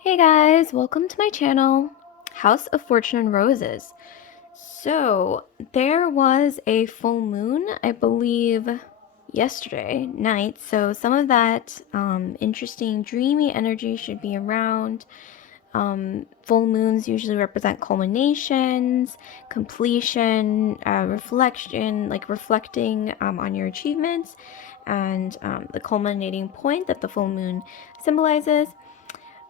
Hey guys, welcome to my channel, House of Fortune and Roses. So, there was a full moon, I believe, yesterday night. So, some of that interesting, dreamy energy should be around. Full moons usually represent culminations, completion, reflection, like reflecting on your achievements, and the culminating point that the full moon symbolizes.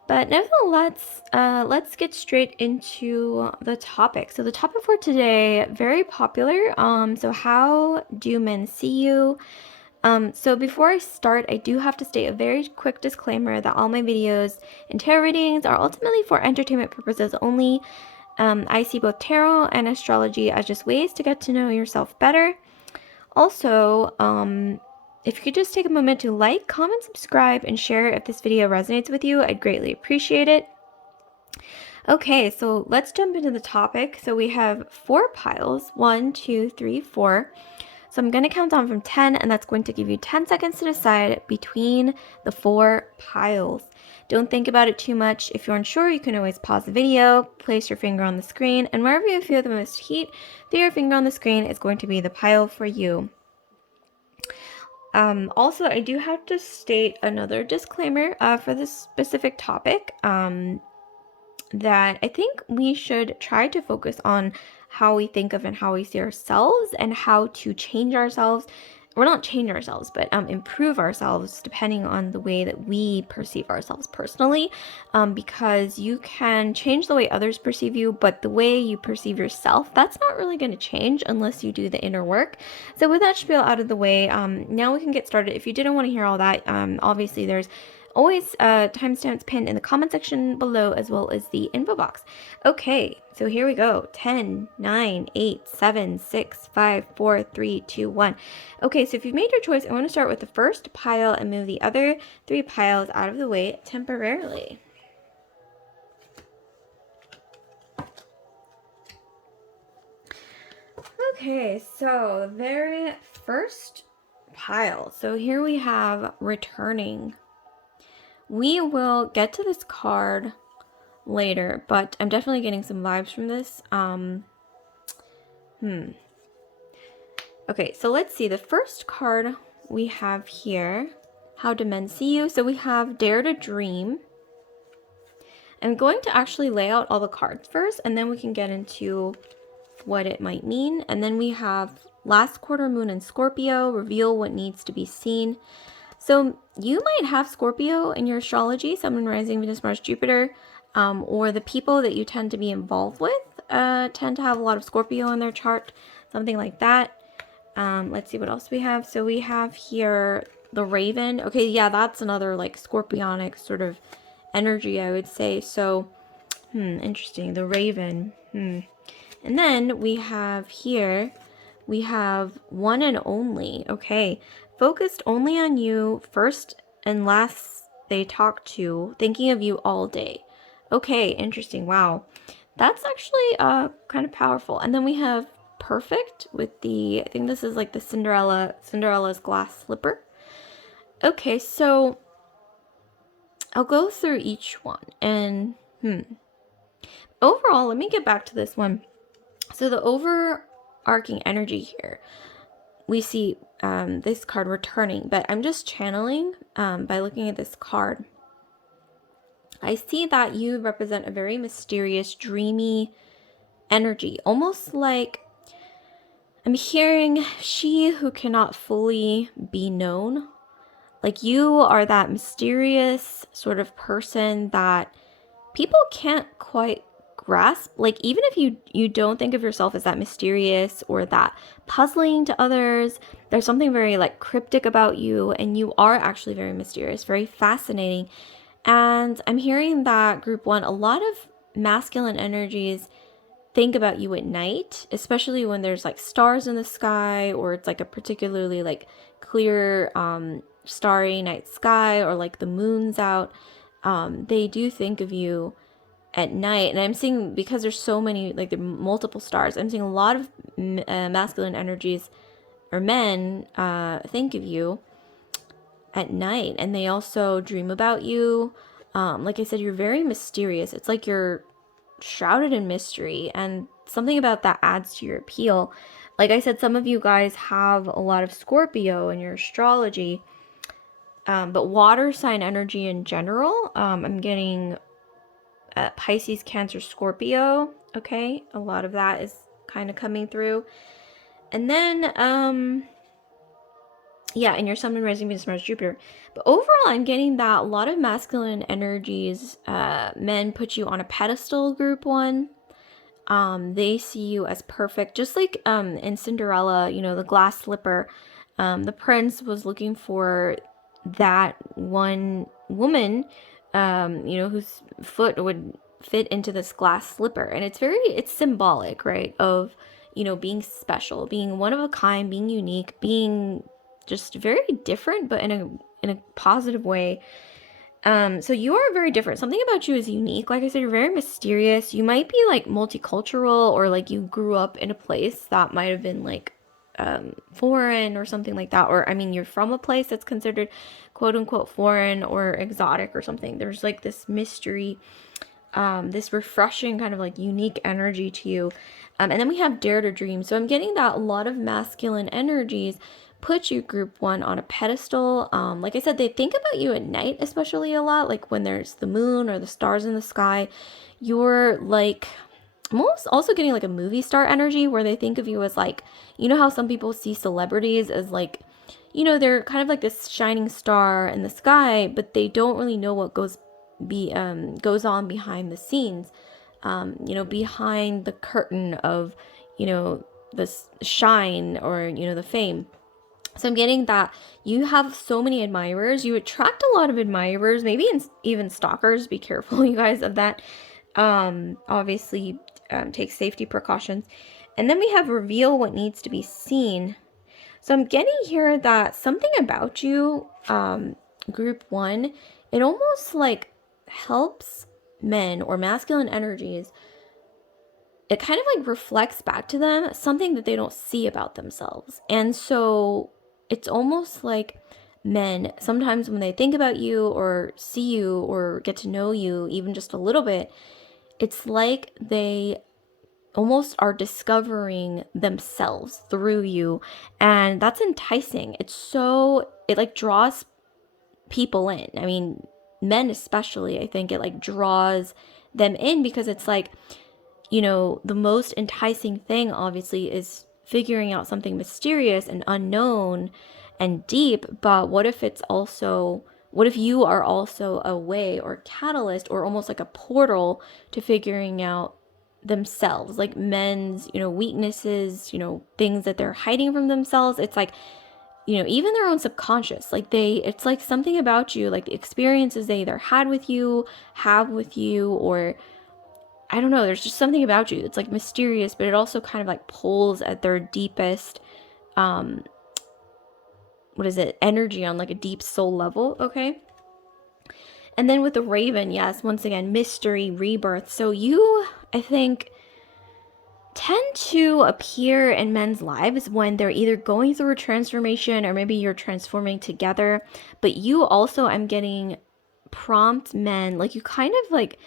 But nevertheless, let's get straight into the topic. So the topic for today, very popular. So how do men see you? So before I start, I do have to state a very quick disclaimer that all my videos and tarot readings are ultimately for entertainment purposes only. I see both tarot and astrology as just ways to get to know yourself better. Also, if you could just take a moment to like, comment, subscribe, and share if this video resonates with you, I'd greatly appreciate it. Okay, so let's jump into the topic. So we have 4 piles, 1, 2, 3, 4. So I'm going to count down from 10, and that's going to give you 10 seconds to decide between the 4 piles. Don't think about it too much. If you're unsure, you can always pause the video, place your finger on the screen, and wherever you feel the most heat through your finger on the screen is going to be the pile for you. Also, I do have to state another disclaimer for this specific topic. That I think we should try to focus on how we think of and how we see ourselves and how to change ourselves. Or not change ourselves, but improve ourselves depending on the way that we perceive ourselves personally. Because you can change the way others perceive you, but the way you perceive yourself, that's not really going to change unless you do the inner work. So with that spiel out of the way, now we can get started. If you didn't want to hear all that, obviously there's always timestamps pinned in the comment section below as well as the info box. Okay, so here we go. 10, 9, 8, 7, 6, 5, 4, 3, 2, 1. Okay, so if you've made your choice, I want to start with the first pile and move the other 3 piles out of the way temporarily. Okay, so the very first pile. So here we have returning. We will get to this card later, but I'm definitely getting some vibes from this. Okay, so let's see. The first card we have here, how do men see you? So we have Dare to Dream. I'm going to actually lay out all the cards first, and then we can get into what it might mean. And then we have Last Quarter Moon in Scorpio, reveal what needs to be seen. So you might have Scorpio in your astrology, Sun, Moon, Rising, Venus, Mars, Jupiter, or the people that you tend to be involved with tend to have a lot of Scorpio in their chart, something like that. Let's see what else we have. So we have here the Raven. Okay, yeah, that's another like scorpionic sort of energy, I would say. So, interesting. The Raven. And then we have here, we have One and Only. Okay, focused only on you first and last they talk to, thinking of you all day. Okay, interesting. Wow. That's actually kind of powerful. And then we have Perfect with the, I think this is like the Cinderella's glass slipper. Okay, so I'll go through each one and overall, let me get back to this one. So the overarching energy here, we see this card returning, but I'm just channeling by looking at this card. I see that you represent a very mysterious, dreamy energy, almost like I'm hearing she who cannot fully be known. Like you are that mysterious sort of person that people can't quite grasp. Like even if you don't think of yourself as that mysterious or that puzzling to others, there's something very like cryptic about you, and you are actually very mysterious, very fascinating. And I'm hearing that group 1, a lot of masculine energies think about you at night, especially when there's like stars in the sky, or it's like a particularly like clear starry night sky, or like the moon's out. They do think of you at night. And I'm seeing, because there's so many, like there are multiple stars, I'm seeing a lot of masculine energies or men think of you at night, and they also dream about you. Like I said, you're very mysterious. It's like you're shrouded in mystery, and something about that adds to your appeal. Like I said, some of you guys have a lot of Scorpio in your astrology, but water sign energy in general, I'm getting Pisces, Cancer, Scorpio. Okay, a lot of that is kind of coming through. And then, yeah, in your Sun, Moon, Rising, Venus, Mars, Jupiter. But overall, I'm getting that a lot of masculine energies, men put you on a pedestal, group one. They see you as perfect, just like in Cinderella, you know, the glass slipper. The prince was looking for that one woman, you know, whose foot would fit into this glass slipper. And it's symbolic, right? Of, you know, being special, being one of a kind, being unique, being just very different, but in a positive way. So you are very different. Something about you is unique. Like I said, you're very mysterious. You might be like multicultural, or like you grew up in a place that might have been like foreign or something like that. Or I mean, you're from a place that's considered quote unquote foreign or exotic or something. There's like this mystery, this refreshing kind of like unique energy to you. And then we have Dare to Dream. So I'm getting that a lot of masculine energies put you, group one, on a pedestal. Like I said, they think about you at night, especially a lot, like when there's the moon or the stars in the sky. You're like, I'm also getting like a movie star energy, where they think of you as like, you know how some people see celebrities as like, you know, they're kind of like this shining star in the sky, but they don't really know what goes on behind the scenes, you know, behind the curtain of, you know, this shine, or, you know, the fame. So I'm getting that you have so many admirers. You attract a lot of admirers, maybe even stalkers. Be careful, you guys, of that. Obviously, take safety precautions. And then we have reveal what needs to be seen. So I'm getting here that something about you, group one, it almost like helps men or masculine energies. It kind of like reflects back to them something that they don't see about themselves. And so it's almost like men, sometimes when they think about you or see you or get to know you even just a little bit, it's like they almost are discovering themselves through you. And that's enticing. It like draws people in. I mean, men especially, I think it like draws them in, because it's like, you know, the most enticing thing obviously is figuring out something mysterious and unknown and deep. But what if you are also a way or catalyst, or almost like a portal to figuring out themselves, like men's, you know, weaknesses, you know, things that they're hiding from themselves. It's like, you know, even their own subconscious, like it's like something about you, like the experiences they either had with you, have with you, or I don't know, there's just something about you. It's like mysterious, but it also kind of like pulls at their deepest, energy on like a deep soul level, okay? And then with the Raven, yes, once again, mystery, rebirth. So you, I think, tend to appear in men's lives when they're either going through a transformation, or maybe you're transforming together. But you also, I'm getting, prompt men, like you kind of like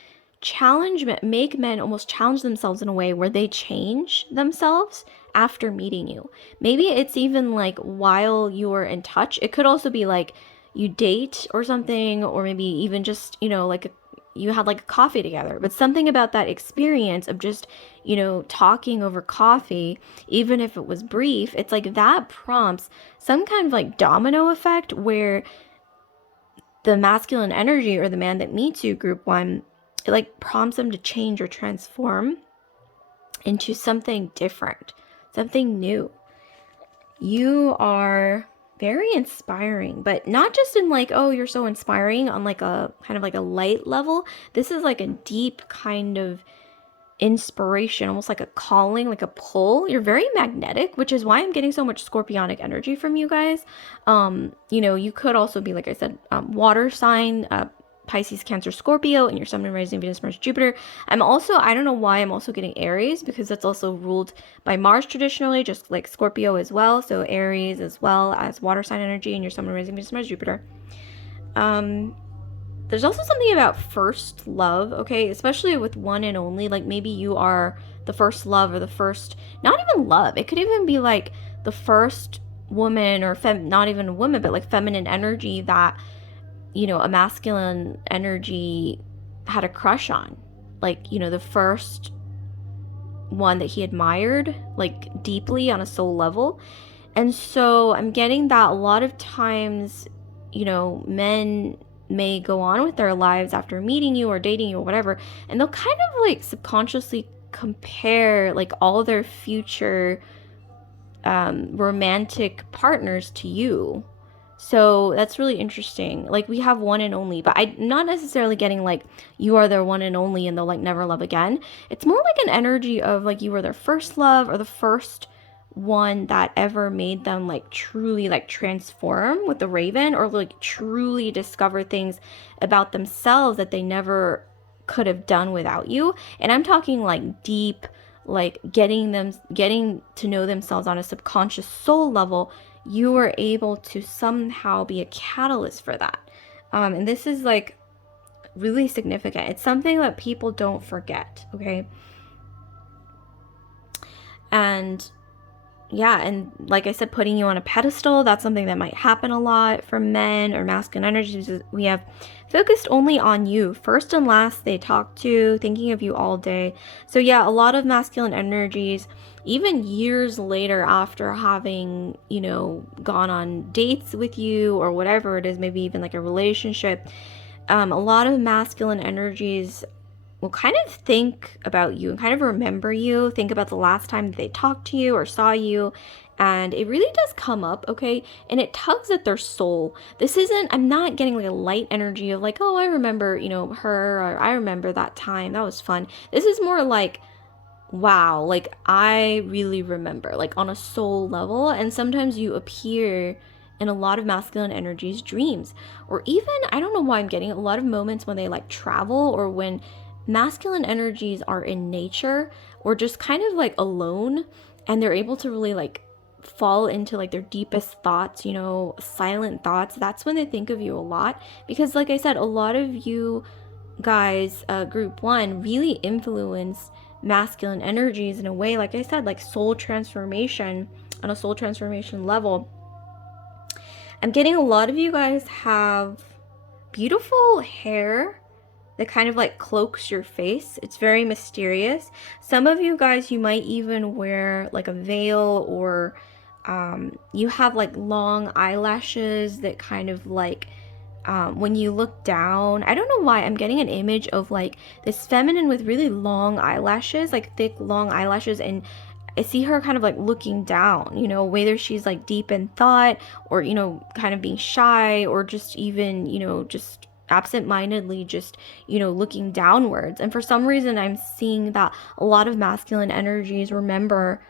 make men almost challenge themselves in a way where they change themselves after meeting you. Maybe it's even like while you're in touch. It could also be like you date or something, or maybe even just, you know, like you had like a coffee together. But something about that experience of just, you know, talking over coffee, even if it was brief, it's like that prompts some kind of like domino effect, where the masculine energy, or the man that meets you, group one, it like prompts them to change or transform into something different, something new. You are very inspiring, but not just in like, oh, you're so inspiring on like a kind of like a light level. This is like a deep kind of inspiration, almost like a calling, like a pull. You're very magnetic, which is why I'm getting so much scorpionic energy from you guys. You know, you could also be, like I said, water sign, Pisces, Cancer, Scorpio, and your Sun, Moon, Rising, Venus, Mars, Jupiter. I don't know why I'm also getting Aries, because that's also ruled by Mars traditionally, just like Scorpio as well. So Aries as well as water sign energy, and your Sun, Moon, Rising, Venus, Mars, Jupiter. there's also something about first love, okay? Especially with one and only. Like maybe you are the first love or the first, not even love. It could even be like the first woman or not even a woman, but like feminine energy that, a masculine energy had a crush on. Like, the first one that he admired, like deeply on a soul level. And so I'm getting that a lot of times, men may go on with their lives after meeting you or dating you or whatever, and they'll kind of like subconsciously compare like all their future romantic partners to you. So that's really interesting. Like we have one and only, but I'm not necessarily getting like you are their one and only and they'll like never love again. It's more like an energy of like you were their first love or the first one that ever made them like truly like transform with the raven, or like truly discover things about themselves that they never could have done without you. And I'm talking like deep, like getting to know themselves on a subconscious soul level. You were able to somehow be a catalyst for that. And this is like really significant. It's something that people don't forget, okay? And yeah, and like I said, putting you on a pedestal, that's something that might happen a lot for men or masculine energies. We have focused only on you. First and last, they talk to, thinking of you all day. So yeah, a lot of masculine energies, even years later after having, gone on dates with you or whatever it is, maybe even like a relationship, a lot of masculine energies will kind of think about you and kind of remember you, think about the last time that they talked to you or saw you. And it really does come up, okay? And it tugs at their soul. I'm not getting like a light energy of like, oh, I remember, her, or I remember that time. That was fun. This is more like, wow, like I really remember, like on a soul level. And sometimes you appear in a lot of masculine energies, dreams, or even, I don't know why I'm getting a lot of moments when they like travel, or when masculine energies are in nature or just kind of like alone, and they're able to really like fall into like their deepest thoughts, silent thoughts. That's when they think of you a lot, because like I said, a lot of you guys, group one, really influence masculine energies in a way, like I said, like soul transformation, on a soul transformation level. I'm getting a lot of you guys have beautiful hair that kind of like cloaks your face. It's very mysterious. Some of you guys, you might even wear like a veil, or you have like long eyelashes that kind of like, when you look down, I don't know why I'm getting an image of like this feminine with really long eyelashes, like thick long eyelashes, and I see her kind of like looking down, whether she's like deep in thought, or kind of being shy, or just even just absent-mindedly just looking downwards. And for some reason I'm seeing that a lot of masculine energies remember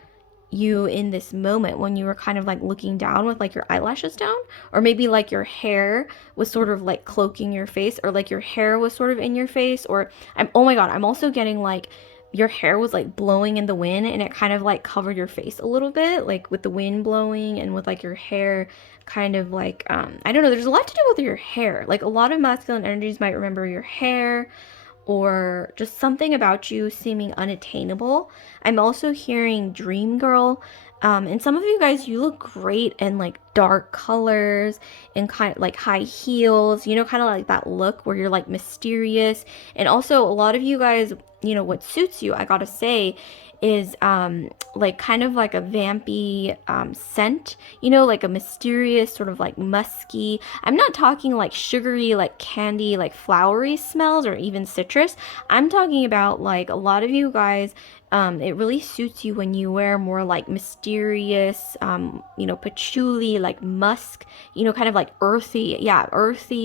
you in this moment when you were kind of like looking down with like your eyelashes down, or maybe like your hair was sort of like cloaking your face, or like your hair was sort of in your face, or oh my god, I'm also getting like your hair was like blowing in the wind, and it kind of like covered your face a little bit, like with the wind blowing, and with like your hair kind of like, I don't know, there's a lot to do with your hair. Like a lot of masculine energies might remember your hair, or just something about you seeming unattainable. I'm also hearing dream girl. And some of you guys, you look great in like dark colors and kind of like high heels, kind of like that look where you're like mysterious. And also a lot of you guys, what suits you, I gotta say, is like kind of like a vampy scent, like a mysterious sort of like musky. I'm not talking like sugary, like candy, like flowery smells, or even citrus. I'm talking about like a lot of you guys, it really suits you when you wear more like mysterious, patchouli, like musk, kind of like earthy,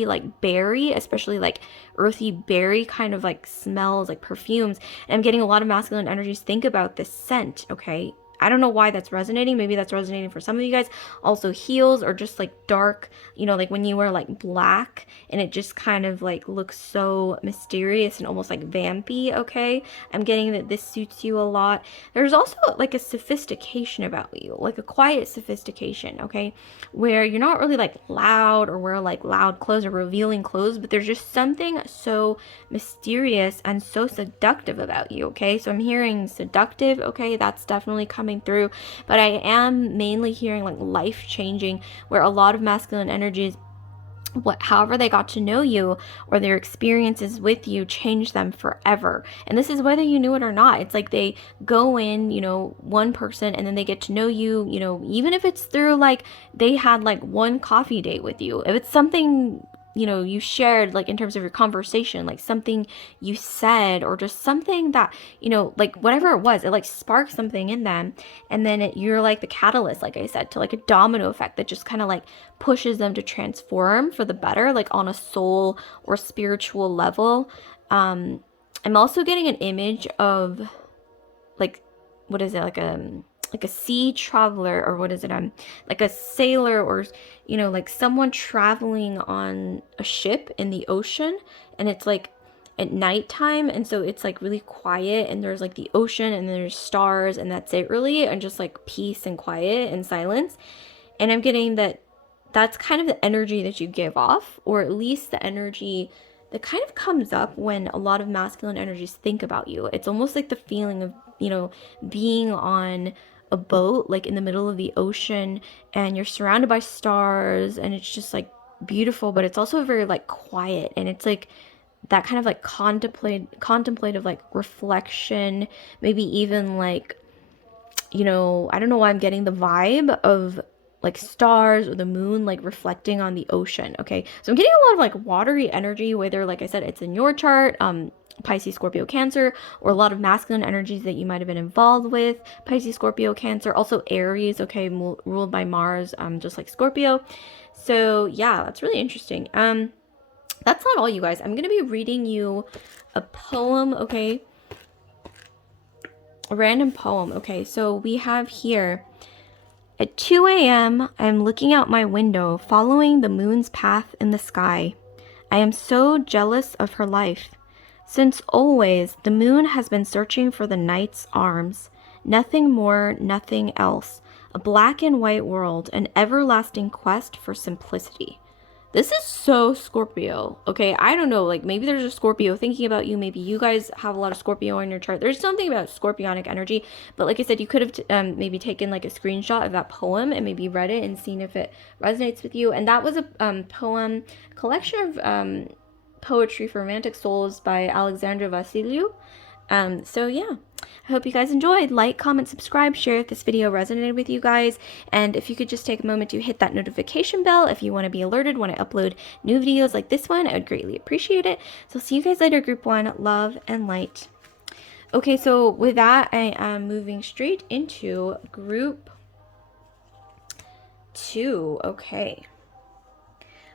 like berry, especially like earthy berry kind of like smells, like perfumes. And I'm getting a lot of masculine energies. Think about this scent, okay? I don't know why that's resonating. Maybe that's resonating for some of you guys. Also heels, or just like dark, like when you wear like black and it just kind of like looks so mysterious and almost like vampy, okay? I'm getting that this suits you a lot. There's also like a sophistication about you, like a quiet sophistication, okay? Where you're not really like loud or wear like loud clothes or revealing clothes, but there's just something so mysterious and so seductive about you, okay? So I'm hearing seductive, okay? That's definitely coming through, but I am mainly hearing like life changing, where a lot of masculine energies, however they got to know you or their experiences with you, changed them forever. And this is whether you knew it or not. It's like they go in, one person, and then they get to know you, even if it's through like they had like one coffee date with you. If it's something you shared, like in terms of your conversation, like something you said, or just something that, like whatever it was, it like sparked something in them. And then you're like the catalyst, like I said, to like a domino effect that just kind of like pushes them to transform for the better, like on a soul or spiritual level. I'm also getting an image of like, what is it, like a sea traveler, or what is it, like a sailor, or like someone traveling on a ship in the ocean, and it's like at nighttime, and so it's like really quiet, and there's like the ocean, and there's stars, and that's it really, and just like peace and quiet and silence. And I'm getting that that's kind of the energy that you give off, or at least the energy that kind of comes up when a lot of masculine energies think about you. It's almost like the feeling of, being on a boat, like in the middle of the ocean, and you're surrounded by stars, and it's just like beautiful, but it's also very like quiet, and it's like that kind of like contemplative like reflection, maybe even like, I don't know why I'm getting the vibe of like stars or the moon like reflecting on the ocean, okay? So I'm getting a lot of like watery energy, whether, like I said, it's in your chart, Pisces, Scorpio, Cancer, or a lot of masculine energies that you might have been involved with, Pisces, Scorpio, Cancer, also Aries, okay, ruled by Mars, just like Scorpio. So yeah, that's really interesting. That's not all, you guys. I'm gonna be reading you a poem, okay? A random poem, okay? So we have here, at 2 a.m., I am looking out my window, following the moon's path in the sky. I am so jealous of her life. Since always, the moon has been searching for the night's arms. Nothing more, nothing else. A black and white world, an everlasting quest for simplicity. This is so Scorpio, okay? I don't know, like maybe there's a Scorpio thinking about you. Maybe you guys have a lot of Scorpio in your chart. There's something about Scorpionic energy, but like I said, you could have maybe taken like a screenshot of that poem and maybe read it and seen if it resonates with you. And that was a poem collection of poetry for romantic souls by Alexandra Vassiliou. So yeah, I hope you guys enjoyed. Like, comment, subscribe, share if this video resonated with you guys. And if you could just take a moment to hit that notification bell if you want to be alerted when I upload new videos like this one, I would greatly appreciate it. So see you guys later, group one. Love and light. Okay, so with that, I am moving straight into group two. Okay.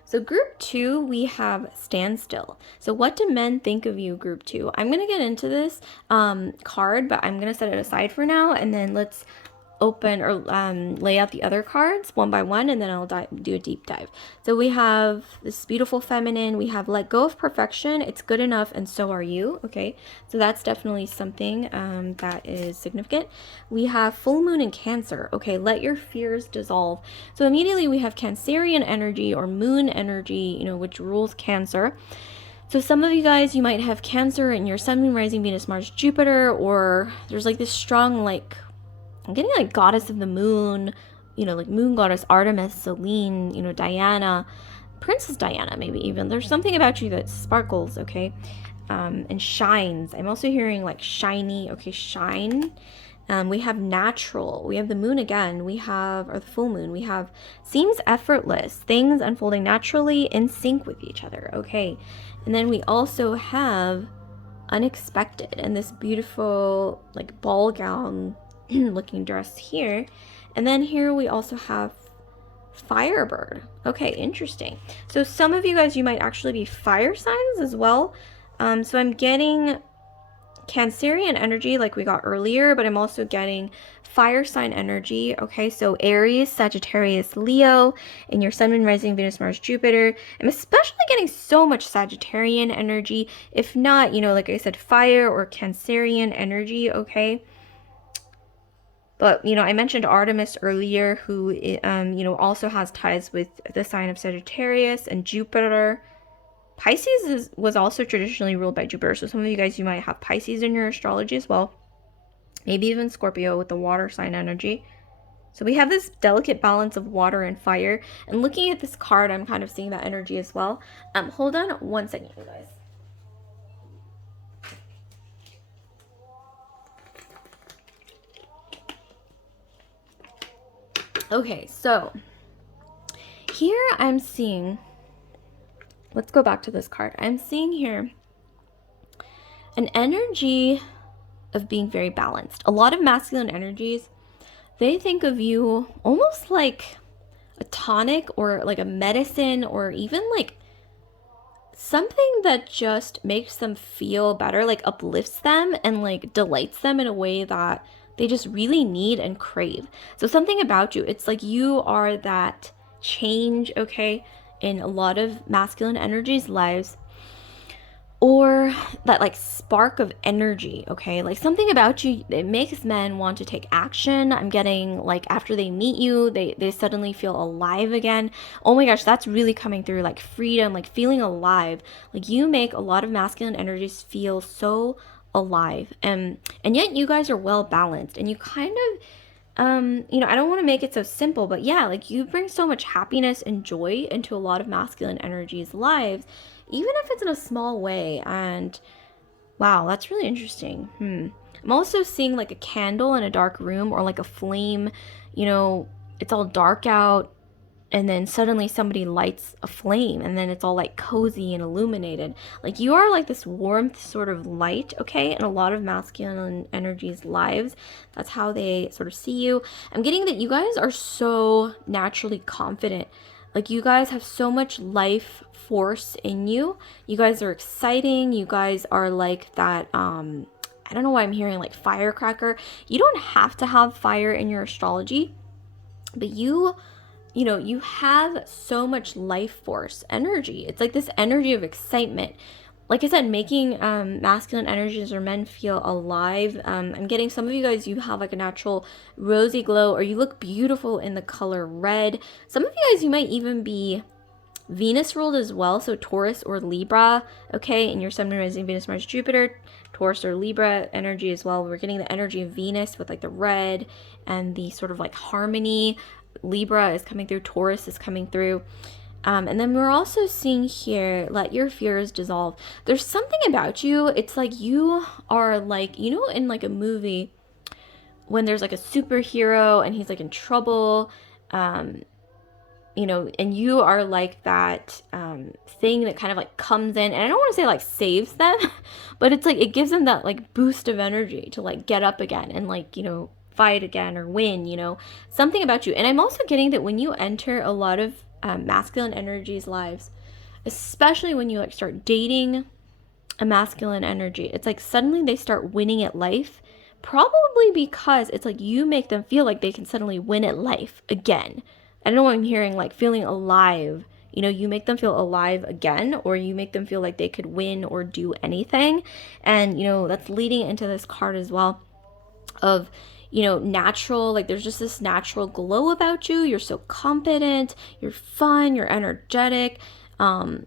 So group two, we have standstill. So what do men think of you, group two? I'm going to get into this card, but I'm going to set it aside for now. And then let's open or lay out the other cards one by one, and then I'll do a deep dive. So we have this beautiful feminine. We have let go of perfection. It's good enough, and so are you. Okay, so that's definitely something that is significant. We have full moon in Cancer. Okay, let your fears dissolve. So immediately we have Cancerian energy or moon energy, which rules Cancer. So some of you guys, you might have Cancer in your sun, moon, rising, Venus, Mars, Jupiter, or there's like this strong like, I'm getting like goddess of the moon, like moon goddess Artemis, Selene, Diana, Princess Diana, maybe even. There's something about you that sparkles, okay, and shines. I'm also hearing like shiny, okay, shine. We have natural. We have the moon again. Or the full moon. We have seems effortless. Things unfolding naturally in sync with each other, okay. And then we also have unexpected, and this beautiful like ball gown looking dress here. And then here we also have Firebird. Okay, interesting. So some of you guys, you might actually be fire signs as well. So I'm getting Cancerian energy like we got earlier, but I'm also getting fire sign energy. Okay, so Aries, Sagittarius, Leo, and your Sun, Moon, Rising, Venus, Mars, Jupiter. I'm especially getting so much Sagittarian energy, if not, like I said, fire or Cancerian energy. Okay. But, I mentioned Artemis earlier, who, also has ties with the sign of Sagittarius and Jupiter. Pisces was also traditionally ruled by Jupiter. So some of you guys, you might have Pisces in your astrology as well. Maybe even Scorpio with the water sign energy. So we have this delicate balance of water and fire. And looking at this card, I'm kind of seeing that energy as well. Hold on one second, you guys. Okay, so here I'm seeing, let's go back to this card. I'm seeing here an energy of being very balanced. A lot of masculine energies, they think of you almost like a tonic or like a medicine or even like something that just makes them feel better, like uplifts them and like delights them in a way that they just really need and crave. So something about you, it's like you are that change, okay, in a lot of masculine energies' lives, or that like spark of energy, okay? Like something about you, it makes men want to take action. I'm getting like after they meet you, they suddenly feel alive again. Oh my gosh, that's really coming through, like freedom, like feeling alive. Like you make a lot of masculine energies feel so alive. And yet you guys are well balanced, and you kind of I don't want to make it so simple, but yeah, like you bring so much happiness and joy into a lot of masculine energies' lives, even if it's in a small way. And wow, that's really interesting. I'm also seeing like a candle in a dark room, or like a flame, it's all dark out, and then suddenly somebody lights a flame, and then it's all like cozy and illuminated. Like you are like this warmth sort of light, okay, in a lot of masculine energies' lives. That's how they sort of see you. I'm getting that you guys are so naturally confident. Like you guys have so much life force in you. You guys are exciting. You guys are like that I don't know why I'm hearing like firecracker. You don't have to have fire in your astrology, but you have so much life force energy. It's like this energy of excitement. Like I said, making masculine energies or men feel alive. I'm getting some of you guys, you have like a natural rosy glow, or you look beautiful in the color red. Some of you guys, you might even be Venus ruled as well, so Taurus or Libra, okay, and your Sun, Moon, Rising, Venus, Mars, Jupiter, Taurus or Libra energy as well. We're getting the energy of Venus with like the red and the sort of like harmony. Libra is coming through, Taurus is coming through. And then we're also seeing here, let your fears dissolve. There's something about you, it's like you are like, in like a movie when there's like a superhero and he's like in trouble, and you are like that thing that kind of like comes in, and I don't want to say like saves them, but it's like it gives them that like boost of energy to like get up again and like, fight again or win, something about you. And I'm also getting that when you enter a lot of masculine energies lives, especially when you like start dating a masculine energy, it's like suddenly they start winning at life, probably because it's like you make them feel like they can suddenly win at life again. I don't know what I'm hearing, like feeling alive. You make them feel alive again, or you make them feel like they could win or do anything. And, that's leading into this card as well of, natural, like there's just this natural glow about you. You're so confident, you're fun, you're energetic. And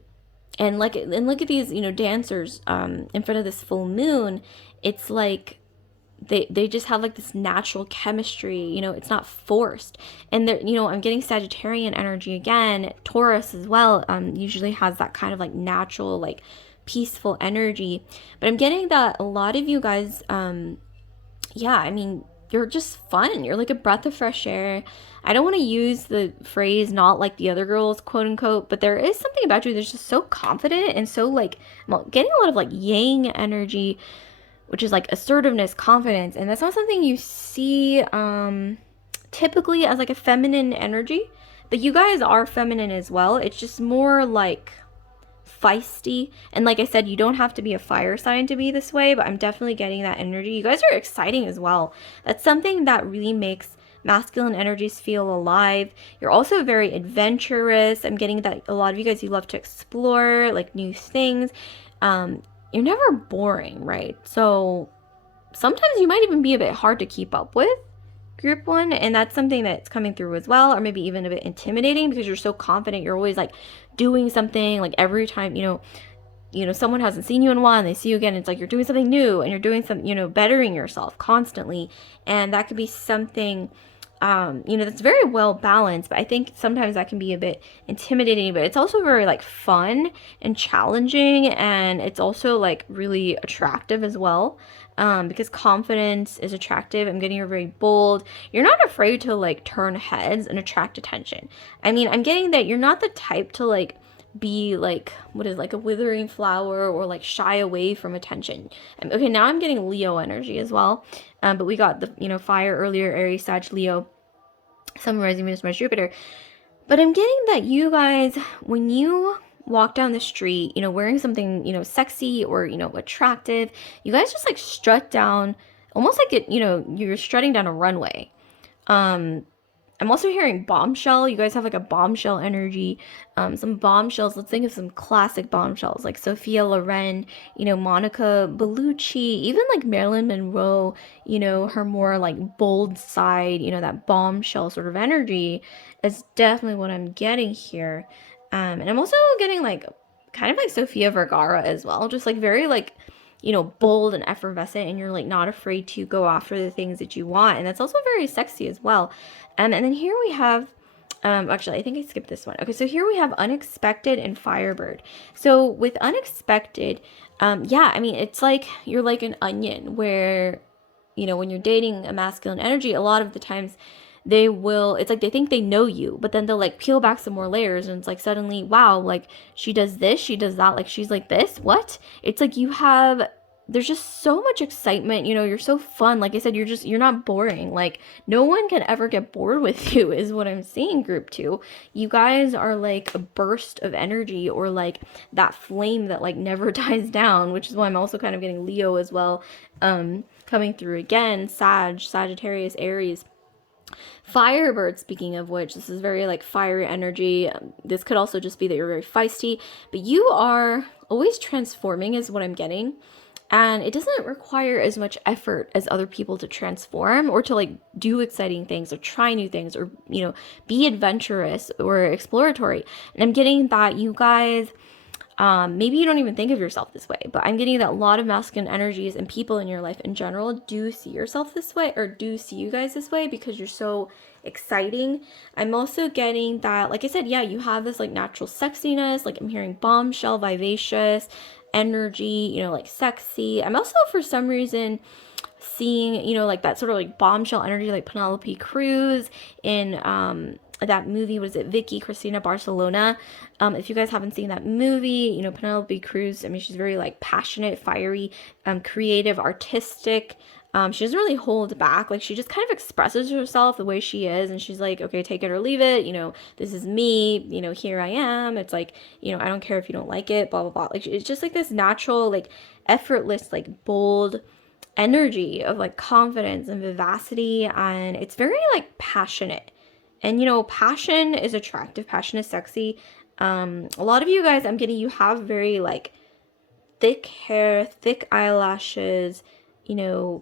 look at these, dancers in front of this full moon. It's like they just have like this natural chemistry, it's not forced. And they're, I'm getting Sagittarian energy again. Taurus as well usually has that kind of like natural, like peaceful energy. But I'm getting that a lot of you guys, you're just fun. You're like a breath of fresh air. I don't want to use the phrase not like the other girls, quote unquote, but there is something about you that's just so confident and so like, getting a lot of like yang energy, which is like assertiveness, confidence. And that's not something you see typically as like a feminine energy, but you guys are feminine as well. It's just more like feisty. And like I said, you don't have to be a fire sign to be this way, but I'm definitely getting that energy. You guys are exciting as well. That's something that really makes masculine energies feel alive. You're also very adventurous. I'm getting that a lot of you guys, you love to explore like new things. You're never boring, right? So sometimes you might even be a bit hard to keep up with, group one, and that's something that's coming through as well, or maybe even a bit intimidating because you're so confident. You're always like doing something, like every time someone hasn't seen you in a while and they see you again, it's like you're doing something new and you're doing some bettering yourself constantly. And that could be something that's very well balanced, but I think sometimes that can be a bit intimidating, but it's also very like fun and challenging, and it's also like really attractive as well. Because confidence is attractive. I'm getting you're very bold. You're not afraid to like turn heads and attract attention. I mean, I'm getting that you're not the type to like be like what is like a withering flower or like shy away from attention. Okay, now I'm getting Leo energy as well. But we got the fire earlier, Aries, Sag, Leo, Sun, rising, Venus, Mars, Jupiter. But I'm getting that you guys, when you walk down the street, wearing something, sexy or, attractive, you guys just like strut down, almost like you're strutting down a runway. I'm also hearing bombshell. You guys have like a bombshell energy. Some bombshells. Let's think of some classic bombshells like Sophia Loren, Monica Bellucci, even like Marilyn Monroe, her more like bold side, that bombshell sort of energy is definitely what I'm getting here. And I'm also getting like kind of like Sofia Vergara as well. Just like very like bold and effervescent, and you're like not afraid to go after the things that you want. And that's also very sexy as well. And then here we have, actually, I think I skipped this one. Okay, so here we have unexpected and firebird. So with unexpected, yeah, I mean, it's like you're like an onion where, when you're dating a masculine energy, a lot of the times it's like they think they know you, but then they'll like peel back some more layers and it's like suddenly, wow, like she does this, she does that, like she's like this, what? It's like there's just so much excitement, you're so fun. Like I said, you're not boring. Like no one can ever get bored with you is what I'm seeing, group 2. You guys are like a burst of energy, or like that flame that like never dies down, which is why I'm also kind of getting Leo as well, coming through again, Sagittarius, Aries. Firebird, speaking of which, this is very like fiery energy. This could also just be that you're very feisty, but you are always transforming is what I'm getting. And it doesn't require as much effort as other people to transform or to like do exciting things or try new things or, be adventurous or exploratory. And I'm getting that you guys, maybe you don't even think of yourself this way, but I'm getting that a lot of masculine energies and people in your life in general do see yourself this way, or do see you guys this way, because you're so exciting. I'm also getting that, like I said, yeah, you have this like natural sexiness, like I'm hearing bombshell, vivacious energy, like sexy. I'm also for some reason seeing, like that sort of like bombshell energy, like Penelope Cruz in that movie. Was it Vicky Cristina Barcelona? If you guys haven't seen that movie, Penelope Cruz, I mean, she's very like passionate, fiery, creative, artistic. She doesn't really hold back. Like she just kind of expresses herself the way she is, and she's like, okay, take it or leave it. This is me. Here I am. It's like, I don't care if you don't like it. Blah blah blah. Like it's just like this natural, like effortless, like bold energy of like confidence and vivacity, and it's very like passionate. And passion is attractive. Passion is sexy. A lot of you guys, I'm getting, you have very like thick hair, thick eyelashes. You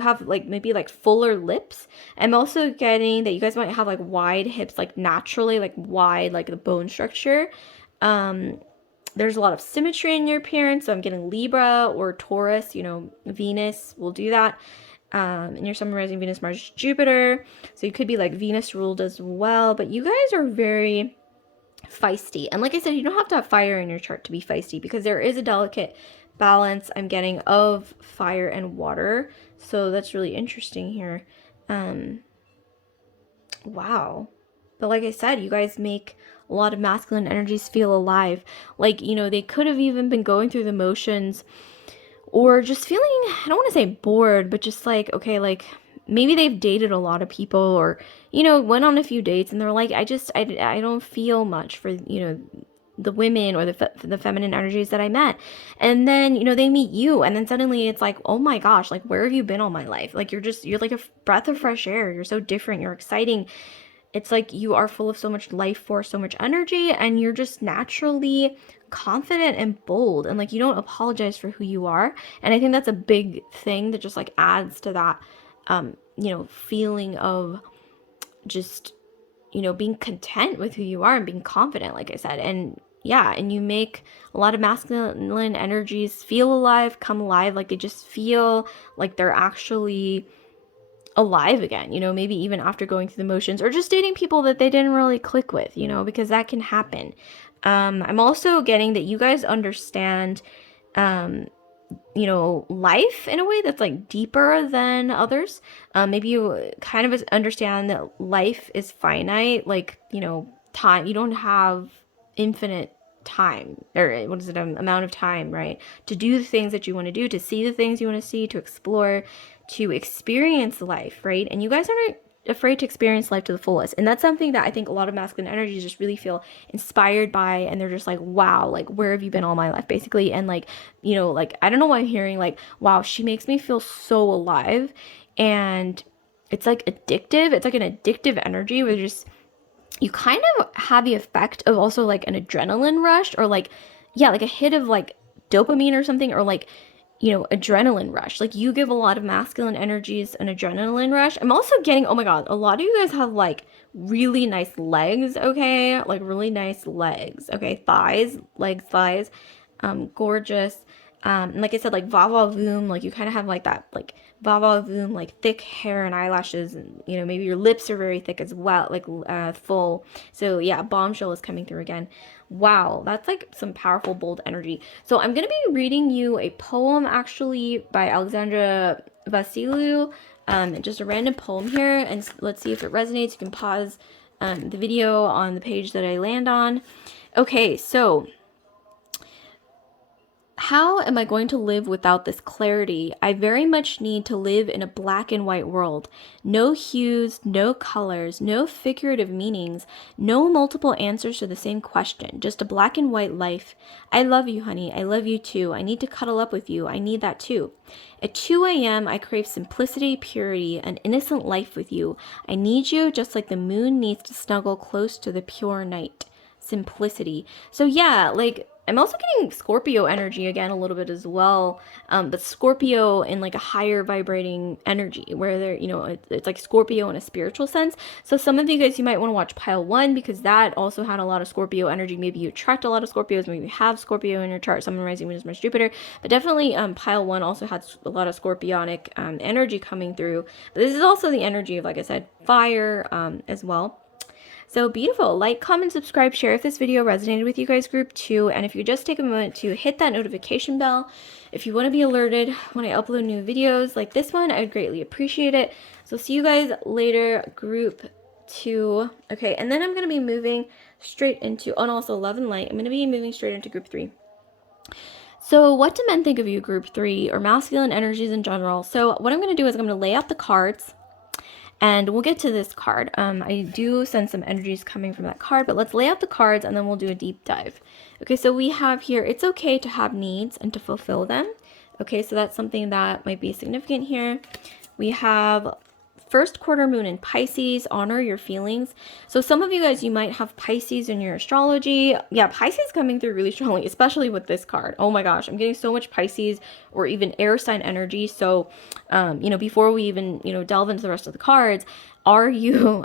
have like maybe like fuller lips. I'm also getting that you guys might have like wide hips, like naturally like wide, like the bone structure. There's a lot of symmetry in your appearance. So I'm getting Libra or Taurus, Venus will do that. And your sun, rising, Venus, Mars, Jupiter. So you could be like Venus ruled as well. But you guys are very feisty. And like I said, you don't have to have fire in your chart to be feisty, because there is a delicate balance I'm getting of fire and water. So that's really interesting here. Wow. But like I said, you guys make a lot of masculine energies feel alive. Like, they could have even been going through the motions, or just feeling, I don't want to say bored, but just like, okay, like maybe they've dated a lot of people, or, went on a few dates and they're like, I don't feel much for, the women or the feminine energies that I met. And then, you know, they meet you, and then suddenly it's like, oh my gosh, like, where have you been all my life? Like, you're like a breath of fresh air. You're so different. You're exciting. It's like you are full of so much life force, so much energy, and you're just naturally confident and bold, and like you don't apologize for who you are. And I think that's a big thing that just like adds to that you know, feeling of just, you know, being content with who you are and being confident, like I said. And yeah, and you make a lot of masculine energies feel alive, come alive, like they just feel like they're actually alive again, you know, maybe even after going through the motions or just dating people that they didn't really click with, you know, because that can happen. I'm also getting that you guys understand, um, you know, life in a way that's like deeper than others. Maybe you kind of understand that life is finite, like, you know, time, you don't have infinite time, or what is it, amount of time, right, to do the things that you want to do, to see the things you want to see, to explore, to experience life, right? And you guys aren't afraid to experience life to the fullest. And that's something that I think a lot of masculine energies just really feel inspired by, and they're just like, wow, like, where have you been all my life, basically. And like, you know, like, I don't know why I'm hearing like, wow, she makes me feel so alive. And it's like addictive. It's like an addictive energy where just you kind of have the effect of also like an adrenaline rush, or like, yeah, like a hit of like dopamine or something, or like, you know, adrenaline rush. Like you give a lot of masculine energies an adrenaline rush. I'm also getting, oh my God, a lot of you guys have like really nice legs, okay? Like really nice legs, okay? Thighs, legs, thighs, gorgeous. Like I said, like va va voom, like you kind of have like that, like va va voom, like thick hair and eyelashes, and you know, maybe your lips are very thick as well, like full. So yeah, bombshell is coming through again. Wow, that's like some powerful, bold energy. So I'm gonna be reading you a poem actually by Alexandra Vassiliou, just a random poem here, and let's see if it resonates. You can pause the video on the page that I land on. Okay, so how am I going to live without this clarity? I very much need to live in a black and white world. No hues, no colors, no figurative meanings, no multiple answers to the same question, just a black and white life. I love you, honey. I love you too. I need to cuddle up with you. I need that too. At 2 a.m., I crave simplicity, purity, an innocent life with you. I need you just like the moon needs to snuggle close to the pure night. Simplicity. So yeah, like I'm also getting Scorpio energy again a little bit as well, but Scorpio in like a higher vibrating energy where they're, you know, it's like Scorpio in a spiritual sense. So some of you guys, you might want to watch pile one because that also had a lot of Scorpio energy. Maybe you attract a lot of Scorpios, maybe you have Scorpio in your chart, Sun, Rising, Venus, Mars, Jupiter, but definitely pile one also had a lot of Scorpionic energy coming through. But this is also the energy of, like I said, fire as well. So beautiful. Like, comment, subscribe, share if this video resonated with you guys, group 2. And if you just take a moment to hit that notification bell, if you want to be alerted when I upload new videos like this one, I would greatly appreciate it. So see you guys later, group 2. Okay, and then I'm going to be moving straight into, and also love and light, I'm going to be moving straight into group 3. So what do men think of you, group 3, or masculine energies in general? So what I'm going to do is I'm going to lay out the cards. And we'll get to this card. I do sense some energies coming from that card, but let's lay out the cards and then we'll do a deep dive. Okay, so we have here, it's okay to have needs and to fulfill them. Okay, so that's something that might be significant here. We have first quarter moon in Pisces, honor your feelings. So some of you guys, you might have Pisces in your astrology. Yeah, Pisces coming through really strongly, especially with this card. Oh my gosh, I'm getting so much Pisces or even air sign energy. So, you know, before we even, you know, delve into the rest of the cards, are you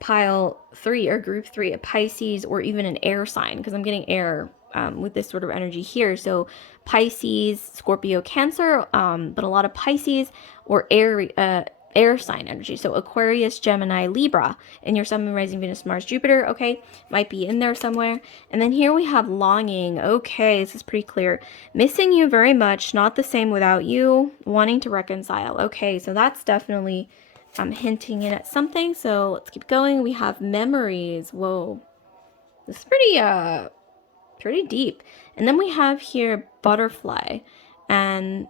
pile 3 or group 3 a Pisces or even an air sign? Because I'm getting air with this sort of energy here. So Pisces, Scorpio, Cancer, but a lot of Pisces or air sign energy. So Aquarius, Gemini, Libra in your Sun, Moon, Rising, Venus, Mars, Jupiter, okay, might be in there somewhere. And then here we have longing. Okay, this is pretty clear. Missing you very much, not the same without you, wanting to reconcile. Okay, so that's definitely hinting in at something. So let's keep going. We have memories. Whoa, this is pretty deep. And then we have here butterfly, and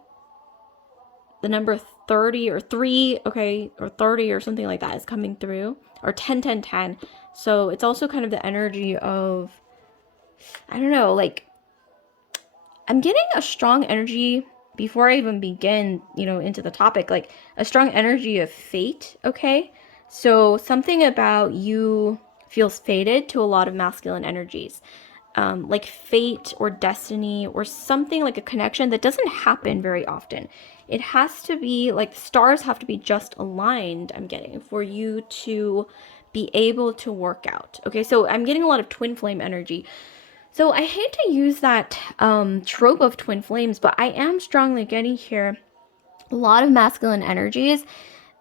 the number 30 or 3, okay, or 30 or something like that is coming through, or 10, 10, 10. So it's also kind of the energy of I don't know, like, I'm getting a strong energy before I even begin, into the topic, like a strong energy of fate, okay? So something about you feels fated to a lot of masculine energies. Like fate or destiny or something like a connection that doesn't happen very often. It has to be like the stars have to be just aligned, I'm getting, for you to be able to work out. Okay, so I'm getting a lot of twin flame energy. So I hate to use that trope of twin flames, but I am strongly getting here a lot of masculine energies,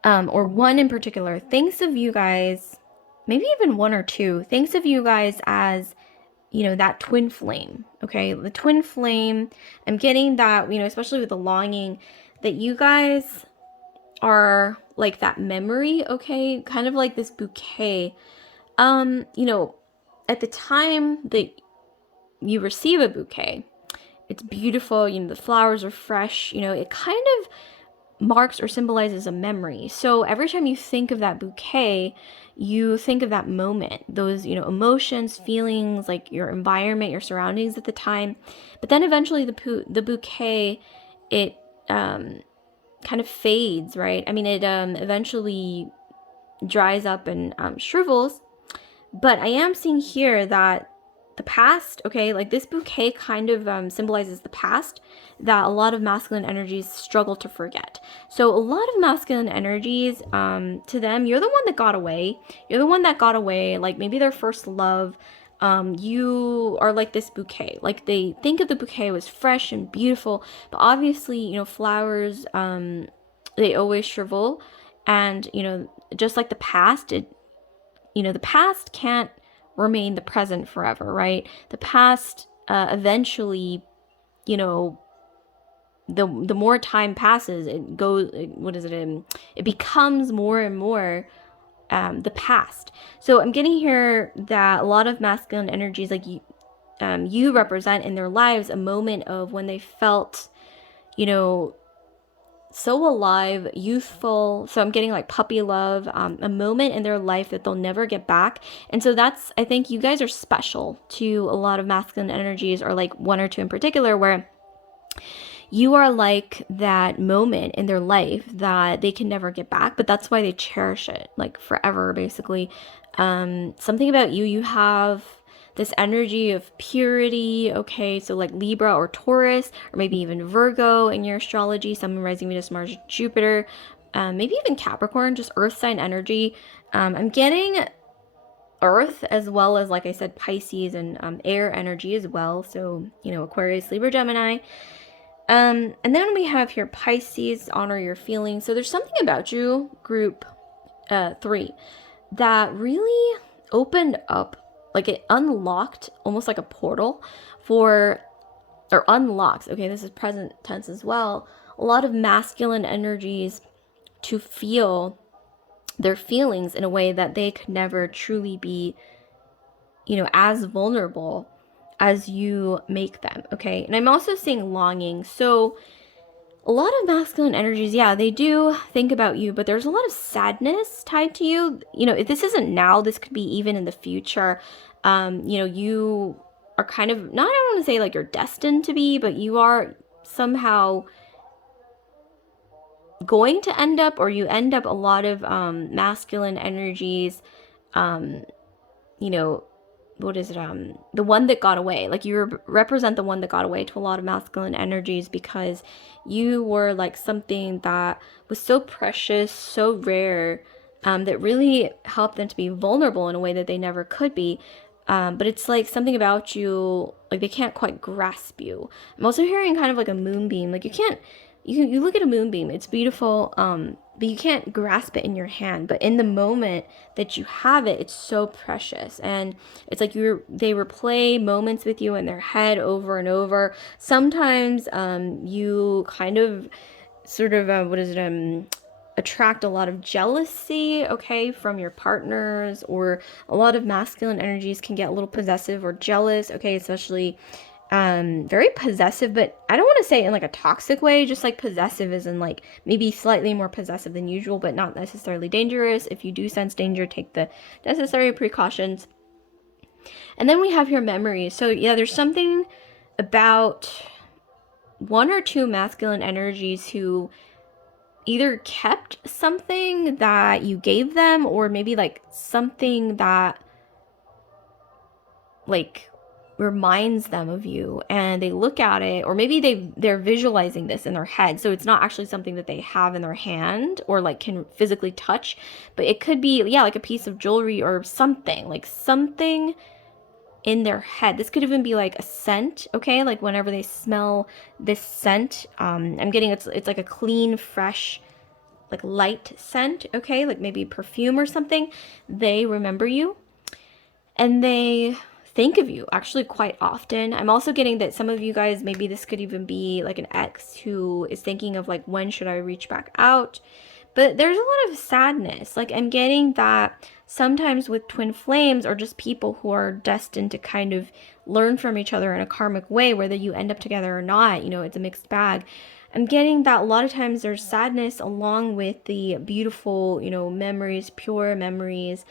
or one in particular, thinks of you guys, maybe even one or two, thinks of you guys as, that twin flame. Okay, the twin flame, I'm getting that, especially with the longing, that you guys are like that memory, okay, kind of like this bouquet. At the time that you receive a bouquet, it's beautiful, the flowers are fresh, it kind of marks or symbolizes a memory. So every time you think of that bouquet, you think of that moment, those, emotions, feelings, like your environment, your surroundings at the time. But then eventually the bouquet, it kind of fades, right? I mean, it eventually dries up and shrivels. But I am seeing here that the past, okay, like this bouquet kind of symbolizes the past that a lot of masculine energies struggle to forget. So a lot of masculine energies, to them, you're the one that got away. You're the one that got away, like maybe their first love. You are like this bouquet. Like they think of the bouquet was fresh and beautiful, but obviously, flowers, they always shrivel. And, just like the past, the past can't remain the present forever, right? The past eventually, you know, the more time passes, it goes. What is it? It becomes more and more the past. So I'm getting here that a lot of masculine energies, like you represent in their lives a moment of when they felt, you know, so alive, youthful. So I'm getting like puppy love, a moment in their life that they'll never get back. And so I think you guys are special to a lot of masculine energies, or like one or two in particular, where you are like that moment in their life that they can never get back, but that's why they cherish it like forever, basically. Something about you have this energy of purity, okay? So like Libra or Taurus, or maybe even Virgo in your astrology, Sun, Moon, Rising, Venus, Mars, Jupiter, maybe even Capricorn, just earth sign energy. I'm getting earth as well as, like I said, Pisces and air energy as well. So, Aquarius, Libra, Gemini. And then we have here Pisces, honor your feelings. So there's something about you, group 3, that really opened up, like it unlocked almost like a portal or unlocks, okay, this is present tense as well, a lot of masculine energies to feel their feelings in a way that they could never truly be, as vulnerable as you make them, okay? And I'm also seeing longing. So a lot of masculine energies, yeah, they do think about you, but there's a lot of sadness tied to you. If this isn't now, this could be even in the future. You are kind of, not, I don't want to say like you're destined to be, but you are somehow going to end up, or you end up a lot of masculine energies, um, you know, what is it, the one that got away, like you represent the one that got away to a lot of masculine energies, because you were like something that was so precious, so rare, that really helped them to be vulnerable in a way that they never could be. But it's like something about you, like they can't quite grasp you. I'm also hearing kind of like a moonbeam, like you look at a moonbeam, it's beautiful, but you can't grasp it in your hand. But in the moment that you have it, it's so precious, and it's like they replay moments with you in their head over and over. Sometimes you kind of sort of attract a lot of jealousy, okay, from your partners, or a lot of masculine energies can get a little possessive or jealous, okay, especially very possessive, but I don't want to say it in like a toxic way, just like possessive is in like maybe slightly more possessive than usual, but not necessarily dangerous. If you do sense danger, take the necessary precautions. And then we have your memories. So yeah, there's something about one or two masculine energies who either kept something that you gave them, or maybe like something that like reminds them of you, and they look at it, or maybe they're visualizing this in their head, so it's not actually something that they have in their hand or like can physically touch, but it could be, yeah, like a piece of jewelry or something, like something in their head. This could even be like a scent, okay? Like whenever they smell this scent, I'm getting it's like a clean, fresh, like light scent, okay? Like maybe perfume or something. They remember you and they think of you actually quite often. I'm also getting that some of you guys, maybe this could even be like an ex who is thinking of like, when should I reach back out? But there's a lot of sadness. Like I'm getting that sometimes with twin flames, or just people who are destined to kind of learn from each other in a karmic way, whether you end up together or not, you know, it's a mixed bag. I'm getting that a lot of times there's sadness along with the beautiful, you know, memories, pure memories,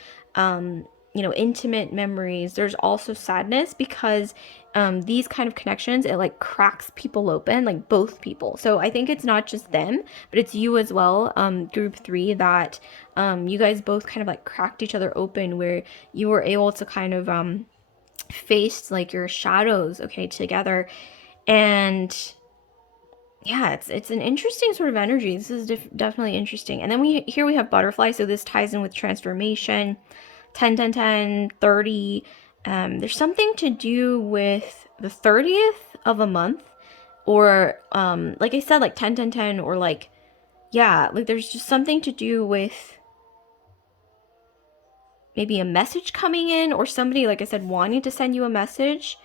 you know, intimate memories. There's also sadness because these kind of connections, it like cracks people open, like both people. So I think it's not just them, but it's you as well, group 3, that you guys both kind of like cracked each other open, where you were able to kind of face like your shadows, okay, together. And yeah, it's an interesting sort of energy. This is definitely interesting. And then we have butterfly, so this ties in with transformation. 10 10 10 30. There's something to do with the 30th of a month, or like I said, like 10 10 10, or like, yeah, like there's just something to do with maybe a message coming in, or somebody, like I said, wanting to send you a message,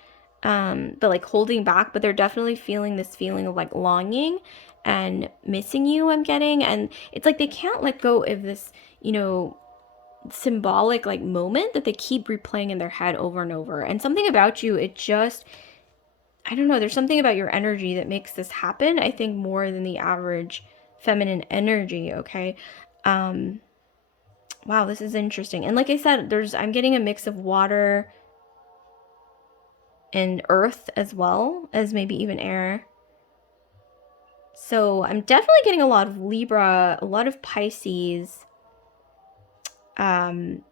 but like holding back. But they're definitely feeling this feeling of like longing and missing you, I'm getting. And it's like they can't let go of this, you know, symbolic like moment that they keep replaying in their head over and over. And something about you, it just, I don't know, there's something about your energy that makes this happen, I think, more than the average feminine energy, okay? um wow, this is interesting. And like I said, I'm getting a mix of water and earth, as well as maybe even air. So I'm definitely getting a lot of Libra, a lot of Pisces, and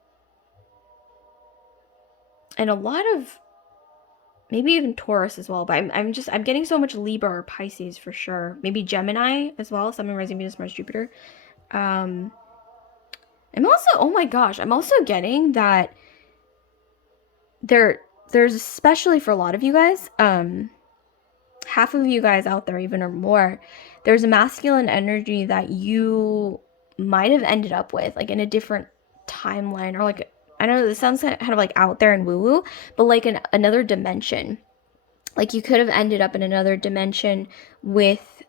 a lot of maybe even Taurus as well. But I'm getting so much Libra or Pisces for sure. Maybe Gemini as well. Sun, rising, Venus, Mars, Jupiter. I'm also, oh my gosh, I'm also getting that there's, especially for a lot of you guys, half of you guys out there even or more, there's a masculine energy that you might have ended up with like in a different timeline, or like, I know this sounds kind of like out there and woo-woo, but like another dimension. Like you could have ended up in another dimension with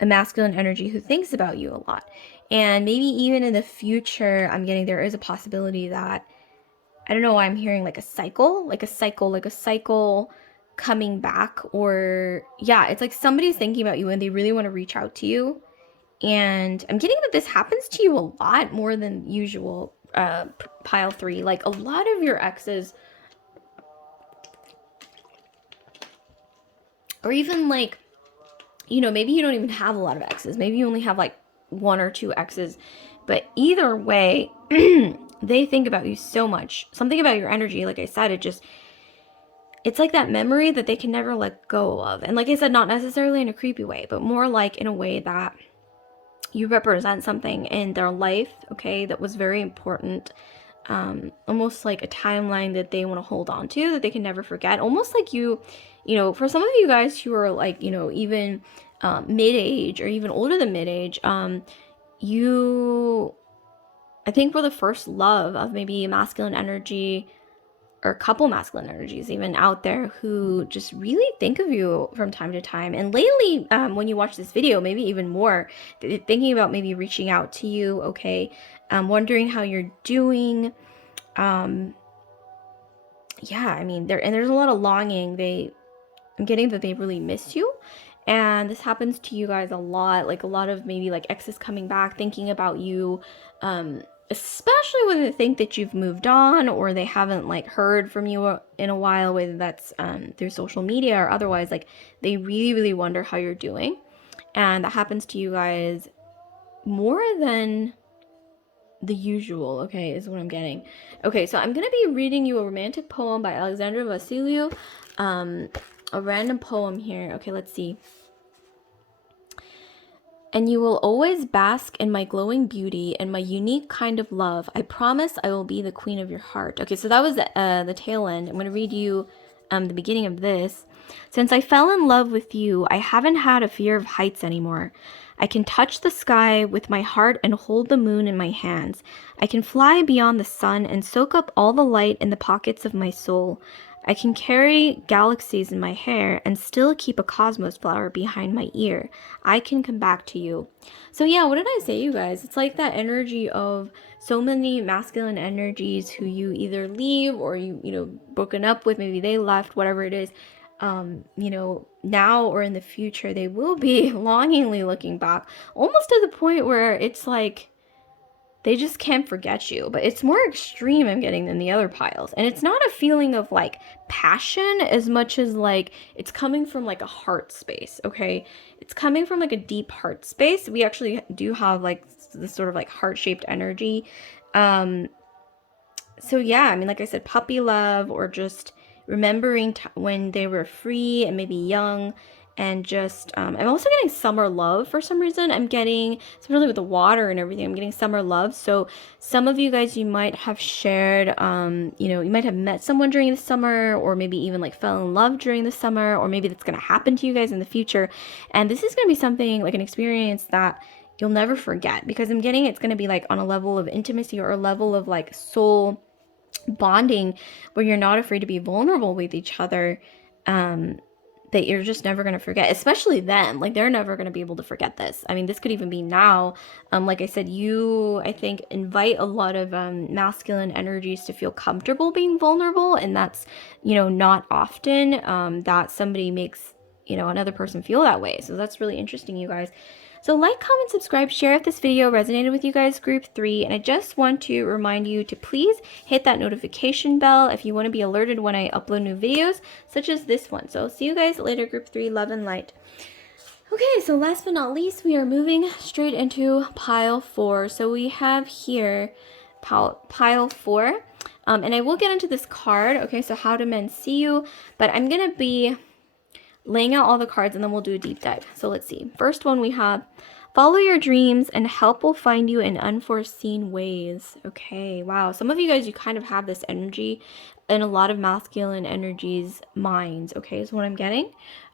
a masculine energy who thinks about you a lot. And maybe even in the future, I'm getting there is a possibility that, I don't know why I'm hearing like a cycle, coming back. Or yeah, it's like somebody's thinking about you and they really want to reach out to you. And I'm getting that this happens to you a lot more than usual, pile 3. Like a lot of your exes, or even like, you know, maybe you don't even have a lot of exes. Maybe you only have like 1 or 2 exes. But either way, they think about you so much. Something about your energy, like I said, it's like that memory that they can never let go of. And like I said, not necessarily in a creepy way, but more like in a way that you represent something in their life, okay, that was very important. Almost like a timeline that they want to hold on to, that they can never forget. Almost like you know, for some of you guys who are like, you know, even mid-age or even older than mid-age, you, I think, were the first love of maybe a masculine energy, or a couple masculine energies even out there, who just really think of you from time to time. And lately, when you watch this video, maybe even more, thinking about maybe reaching out to you, okay, wondering how you're doing. Yeah, I mean, there's a lot of longing. I'm getting that they really miss you. And this happens to you guys a lot, like a lot of maybe like exes coming back, thinking about you, especially when they think that you've moved on or they haven't like heard from you in a while, whether that's through social media or otherwise. Like they really, really wonder how you're doing. And that happens to you guys more than the usual, okay, is what I'm getting. Okay, so I'm gonna be reading you a romantic poem by Alexandra Vasiliou. A random poem here. Okay, let's see. And you will always bask in my glowing beauty and my unique kind of love. I promise I will be the queen of your heart. Okay, so that was the tail end. I'm going to read you the beginning of this. Since I fell in love with you, I haven't had a fear of heights anymore. I can touch the sky with my heart and hold the moon in my hands. I can fly beyond the sun and soak up all the light in the pockets of my soul. I can carry galaxies in my hair and still keep a cosmos flower behind my ear. I can come back to you. So yeah, what did I say, you guys? It's like that energy of so many masculine energies who you either leave or you broken up with, maybe they left, whatever it is. Now or in the future, they will be longingly looking back, almost to the point where it's like they just can't forget you. But it's more extreme, I'm getting, than the other piles. And it's not a feeling of like passion as much as like it's coming from like a heart space, okay? It's coming from like a deep heart space. We actually do have like this sort of like heart-shaped energy. So yeah, I mean, like I said, puppy love, or just remembering when they were free and maybe young. And just I'm also getting summer love for some reason. I'm getting, especially with the water and everything, I'm getting summer love. So some of you guys, you might have shared, you might have met someone during the summer, or maybe even like fell in love during the summer, or maybe that's going to happen to you guys in the future. And this is going to be something like an experience that you'll never forget, because I'm getting it's going to be like on a level of intimacy or a level of like soul bonding where you're not afraid to be vulnerable with each other, that you're just never going to forget, especially them. Like they're never going to be able to forget this. I mean, this could even be now. Like I said, I think, invite a lot of masculine energies to feel comfortable being vulnerable, and that's not often that somebody makes another person feel that way. So that's really interesting, you guys. So like, comment, subscribe, share if this video resonated with you guys, group 3. And I just want to remind you to please hit that notification bell if you want to be alerted when I upload new videos, such as this one. So see you guys later, group 3. Love and light. Okay, so last but not least, we are moving straight into pile 4. So we have here pile 4. And I will get into this card. Okay, so how do men see you? But I'm going to be laying out all the cards, and then we'll do a deep dive. So let's see. First one, we have follow your dreams and help will find you in unforeseen ways. Okay, wow. Some of you guys, you kind of have this energy in a lot of masculine energies minds. Okay, is what I'm getting.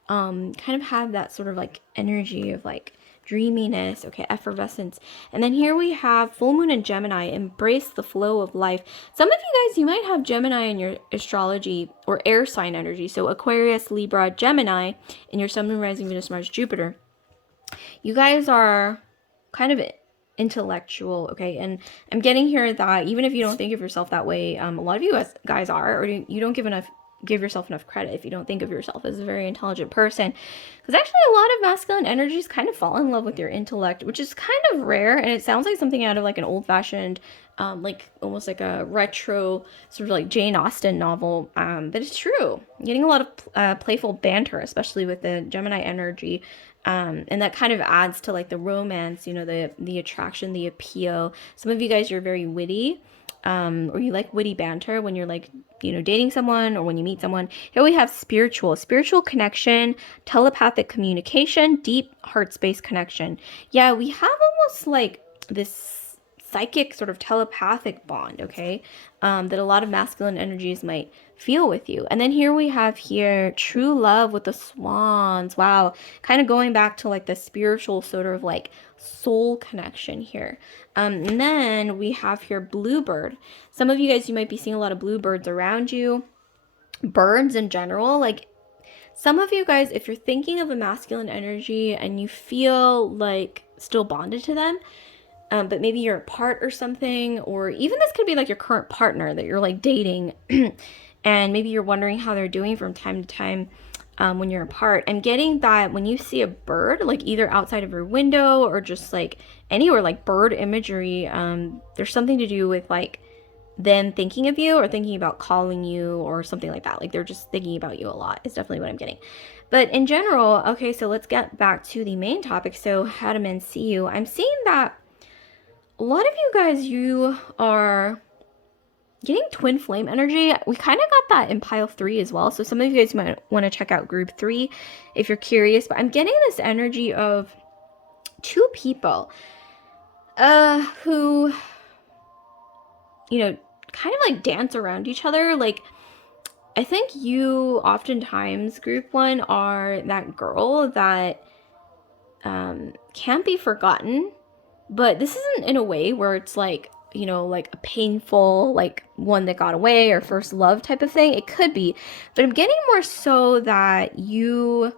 Kind of have that sort of like energy of like dreaminess, okay, effervescence. And then here we have full moon in Gemini, embrace the flow of life. Some of you guys, you might have Gemini in your astrology or air sign energy. So Aquarius, Libra, Gemini in your sun, moon, rising, Venus, Mars, Jupiter. You guys are kind of intellectual, okay? And I'm getting here that even if you don't think of yourself that way, a lot of you guys are, or you don't give yourself enough credit if you don't think of yourself as a very intelligent person, because actually a lot of masculine energies kind of fall in love with your intellect, which is kind of rare, and it sounds like something out of like an old-fashioned like almost like a retro sort of like Jane Austen novel, but it's true. I'm getting a lot of playful banter, especially with the Gemini energy, and that kind of adds to like the romance, the attraction, the appeal. Some of you guys, you're very witty, or you like witty banter when you're like, dating someone or when you meet someone. Here we have spiritual connection, telepathic communication, deep heart space connection. Yeah, we have almost like this psychic sort of telepathic bond, okay, that a lot of masculine energies might feel with you. And then here we have true love with the swans. Wow, kind of going back to like the spiritual sort of like soul connection here. And then we have here bluebird. Some of you guys, you might be seeing a lot of bluebirds around you. Birds in general, like some of you guys, if you're thinking of a masculine energy and you feel like still bonded to them, but maybe you're apart or something, or even this could be like your current partner that you're like dating, and maybe you're wondering how they're doing from time to time. when you're apart. I'm getting that when you see a bird, like either outside of your window or just like anywhere, like bird imagery, there's something to do with like them thinking of you or thinking about calling you or something like that. Like they're just thinking about you a lot is definitely what I'm getting. But in general, okay, so let's get back to the main topic. So how do men see you? I'm seeing that a lot of you guys, you are getting twin flame energy. We kind of got that in pile 3 as well. So some of you guys might want to check out group 3 if you're curious. But I'm getting this energy of 2 people who, you know, kind of like dance around each other. Like, I think you oftentimes, group 1, are that girl that can't be forgotten. But this isn't in a way where it's like, you know, like a painful, like one that got away or first love type of thing. It could be. But I'm getting more so that you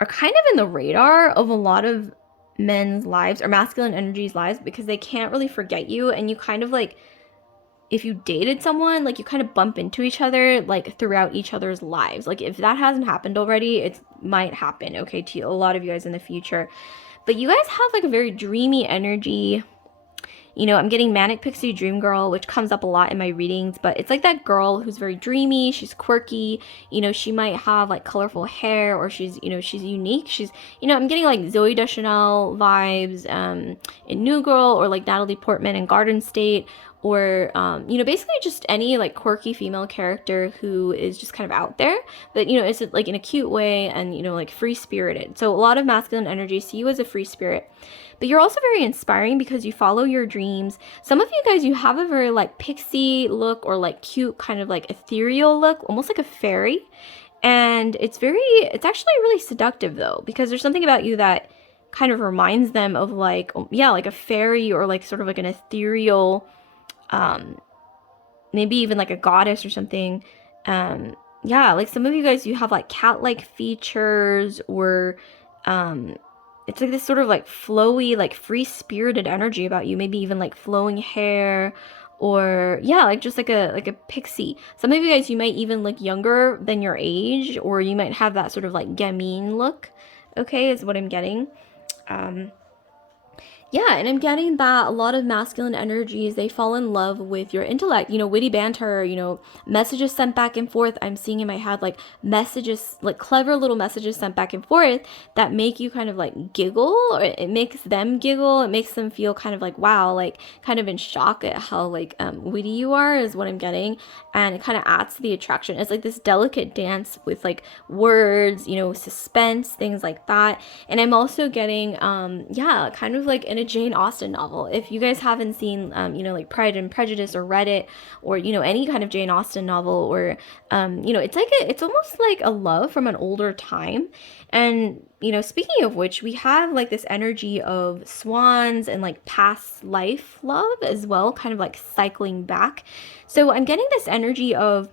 are kind of in the radar of a lot of men's lives or masculine energies lives because they can't really forget you. And you kind of like, if you dated someone, like you kind of bump into each other like throughout each other's lives. Like if that hasn't happened already, it might happen, okay, to a lot of you guys in the future. But you guys have like a very dreamy energy. You know, I'm getting Manic Pixie Dream Girl, which comes up a lot in my readings, but it's like that girl who's very dreamy, she's quirky, you know, she might have like colorful hair or she's, you know, she's unique. She's, you know, I'm getting like Zoe Deschanel vibes in New Girl or like Natalie Portman in Garden State or, you know, basically just any like quirky female character who is just kind of out there, but, you know, it's like in a cute way and, you know, like free spirited. So a lot of masculine energy see you as a free spirit. But you're also very inspiring because you follow your dreams. Some of you guys, you have a very like pixie look or like cute kind of like ethereal look, almost like a fairy. And it's actually really seductive though, because there's something about you that kind of reminds them of like, yeah, like a fairy or like sort of like an ethereal, maybe even like a goddess or something. Yeah, like some of you guys, you have like cat-like features or, it's like this sort of like flowy, like free-spirited energy about you. Maybe even like flowing hair or yeah, like just like a pixie. Some of you guys, you might even look younger than your age or you might have that sort of like gamine look. Okay, is what I'm getting. Yeah, and I'm getting that a lot of masculine energies, they fall in love with your intellect, you know, witty banter, you know, messages sent back and forth. I'm seeing in my head like messages, like clever little messages sent back and forth that make you kind of like giggle, or it makes them giggle. It makes them feel kind of like, wow, like kind of in shock at how like witty you are is what I'm getting. And it kind of adds to the attraction. It's like this delicate dance with like words, you know, suspense, things like that. And I'm also getting, yeah, kind of like in a Jane Austen novel. If you guys haven't seen, you know, like Pride and Prejudice or read it, or, you know, any kind of Jane Austen novel, or, you know, it's almost like a love from an older time. And, you know, speaking of which, we have like this energy of swans and like past life love as well, kind of like cycling back. So I'm getting this energy of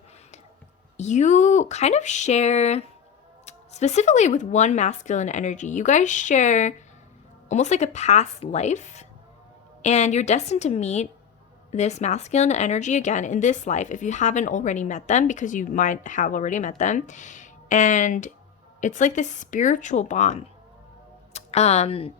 you kind of share, specifically with one masculine energy, you guys share almost like a past life, and you're destined to meet this masculine energy again in this life if you haven't already met them, because you might have already met them. And it's like this spiritual bond. And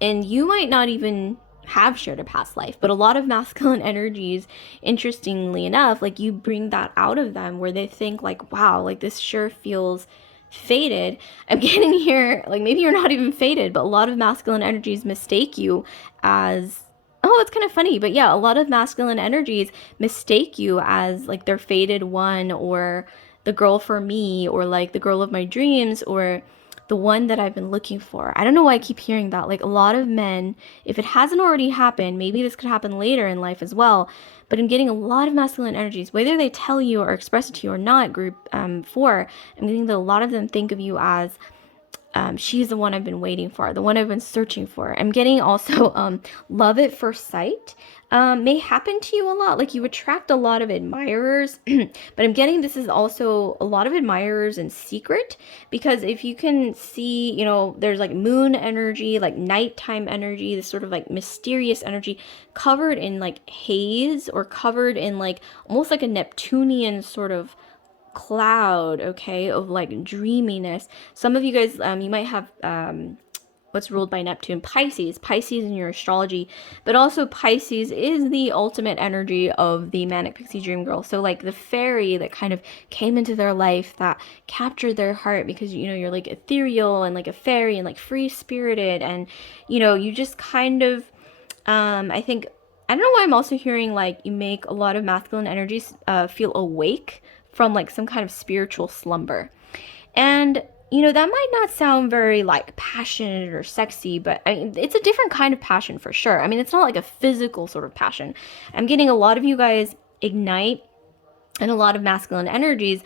you might not even have shared a past life, but a lot of masculine energies, interestingly enough, like you bring that out of them where they think like, wow, like this sure feels fated. I'm getting here, like maybe you're not even fated, but a lot of masculine energies mistake you as, oh, it's kind of funny, but yeah, a lot of masculine energies mistake you as like their fated one, or the girl for me, or like the girl of my dreams, or the one that I've been looking for. I don't know why I keep hearing that. Like a lot of men, if it hasn't already happened, maybe this could happen later in life as well, but I'm getting a lot of masculine energies, whether they tell you or express it to you or not, group 4, I'm getting that a lot of them think of you as she's the one I've been waiting for, the one I've been searching for. I'm getting also love at first sight may happen to you a lot. Like you attract a lot of admirers, but I'm getting this is also a lot of admirers in secret, because if you can see, you know, there's like moon energy, like nighttime energy, this sort of like mysterious energy covered in like haze, or covered in like almost like a Neptunian sort of cloud, okay, of like dreaminess. Some of you guys, you might have what's ruled by Neptune, Pisces in your astrology, but also Pisces is the ultimate energy of the manic pixie dream girl. So like the fairy that kind of came into their life, that captured their heart, because you know you're like ethereal and like a fairy and like free spirited, and you know you just kind of I think, I don't know why I'm also hearing like you make a lot of masculine energies feel awake from like some kind of spiritual slumber. And you know, that might not sound very like passionate or sexy, but I mean, it's a different kind of passion for sure. I mean, it's not like a physical sort of passion. I'm getting a lot of you guys ignite and a lot of masculine energies,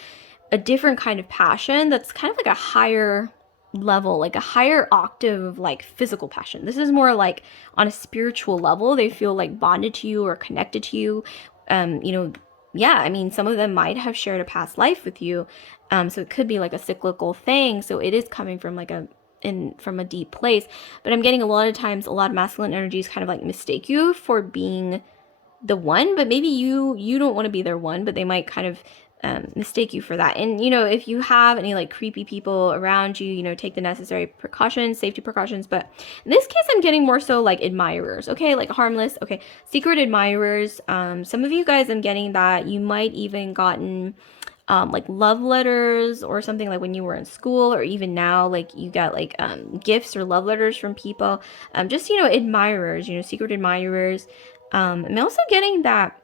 a different kind of passion that's kind of like a higher level, like a higher octave of like physical passion. This is more like on a spiritual level. They feel like bonded to you or connected to you. You know, yeah, I mean, some of them might have shared a past life with you. So it could be like a cyclical thing. So it is coming from like from a deep place. But I'm getting a lot of times, a lot of masculine energies kind of like mistake you for being the one, but maybe you don't want to be their one, but they might kind of mistake you for that. And you know, if you have any like creepy people around you, you know, take the necessary precautions, safety precautions. But in this case, I'm getting more so like admirers, okay, like harmless, okay, secret admirers. Some of you guys, I'm getting that you might even gotten like love letters or something, like when you were in school, or even now, like you got like gifts or love letters from people, just, you know, admirers, you know, secret admirers. I'm also getting that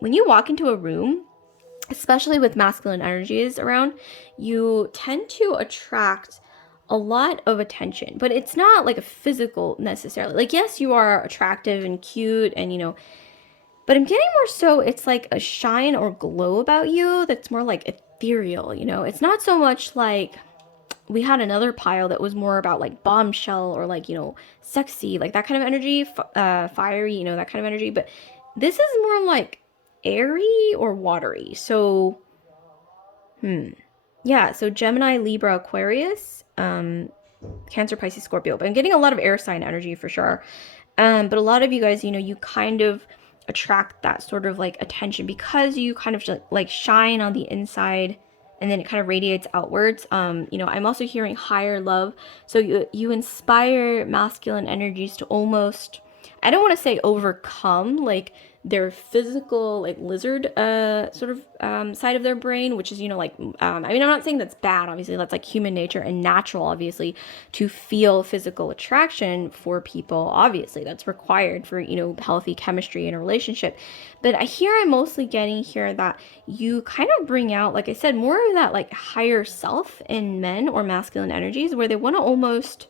when you walk into a room, especially with masculine energies around, you tend to attract a lot of attention, but it's not like a physical necessarily. Like, yes, you are attractive and cute and, you know, but I'm getting more so it's like a shine or glow about you that's more like ethereal, you know? It's not so much like we had another pile that was more about like bombshell or like, you know, sexy, like that kind of energy, fiery, you know, that kind of energy. But this is more like airy or watery. So, yeah. So Gemini, Libra, Aquarius, Cancer, Pisces, Scorpio. But I'm getting a lot of air sign energy for sure. But a lot of you guys, you know, you kind of attract that sort of like attention because you kind of like shine on the inside and then it kind of radiates outwards. You know, I'm also hearing higher love. So you inspire masculine energies to almost, I don't want to say overcome like their physical like lizard sort of side of their brain, which is, you know, like I mean, I'm not saying that's bad, obviously that's like human nature and natural, obviously, to feel physical attraction for people, obviously that's required for, you know, healthy chemistry in a relationship. But I'm mostly getting here that you kind of bring out, like I said, more of that like higher self in men or masculine energies, where they want to almost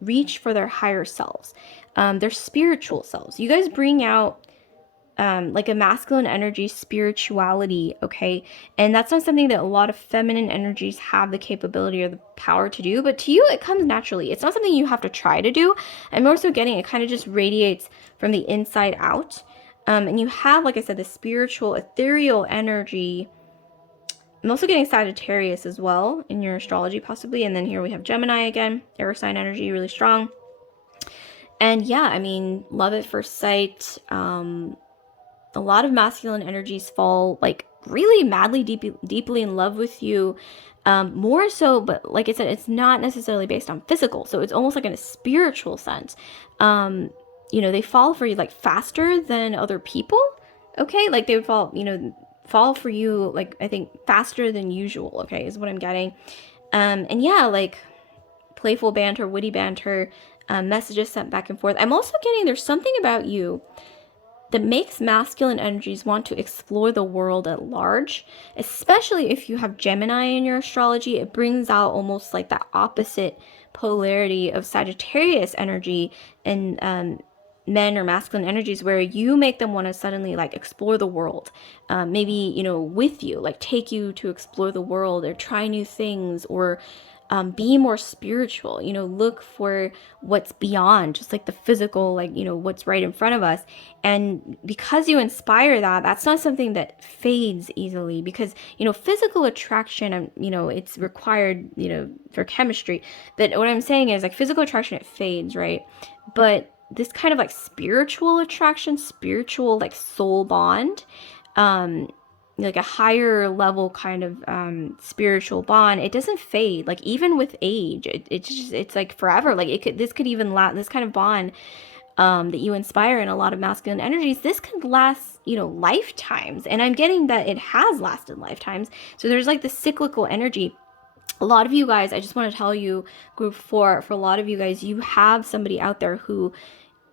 reach for their higher selves, their spiritual selves. You guys bring out like a masculine energy, spirituality, okay? And that's not something that a lot of feminine energies have the capability or the power to do, but to you, it comes naturally. It's not something you have to try to do. I'm also getting it kind of just radiates from the inside out. And you have, like I said, the spiritual, ethereal energy. I'm also getting Sagittarius as well in your astrology, possibly. And then here we have Gemini again, air sign energy, really strong. And yeah, I mean, love at first sight. A lot of masculine energies fall like really madly, deeply in love with you. More so, but like I said, it's not necessarily based on physical. So it's almost like in a spiritual sense. You know, they fall for you like faster than other people. Okay. Like they would fall, you know, fall for you, like I think faster than usual. Okay. Is what I'm getting. And yeah, like playful banter, witty banter, messages sent back and forth. I'm also getting there's something about you that makes masculine energies want to explore the world at large, especially if you have Gemini in your astrology. It brings out almost like that opposite polarity of Sagittarius energy and men or masculine energies, where you make them want to suddenly like explore the world, maybe, you know, with you, like take you to explore the world or try new things, or be more spiritual, you know, look for what's beyond just like the physical, like, you know, what's right in front of us. And because you inspire that, that's not something that fades easily, because, you know, physical attraction, you know, it's required, you know, for chemistry. But what I'm saying is like physical attraction, it fades, right? But this kind of like spiritual attraction, spiritual like soul bond, like a higher level kind of spiritual bond, it doesn't fade. Like even with age, it's like forever. Like this could even last. This kind of bond that you inspire in a lot of masculine energies, this could last, lifetimes. And I'm getting that it has lasted lifetimes. So there's like this cyclical energy. A lot of you guys, I just want to tell you, group 4, for a lot of you guys, you have somebody out there who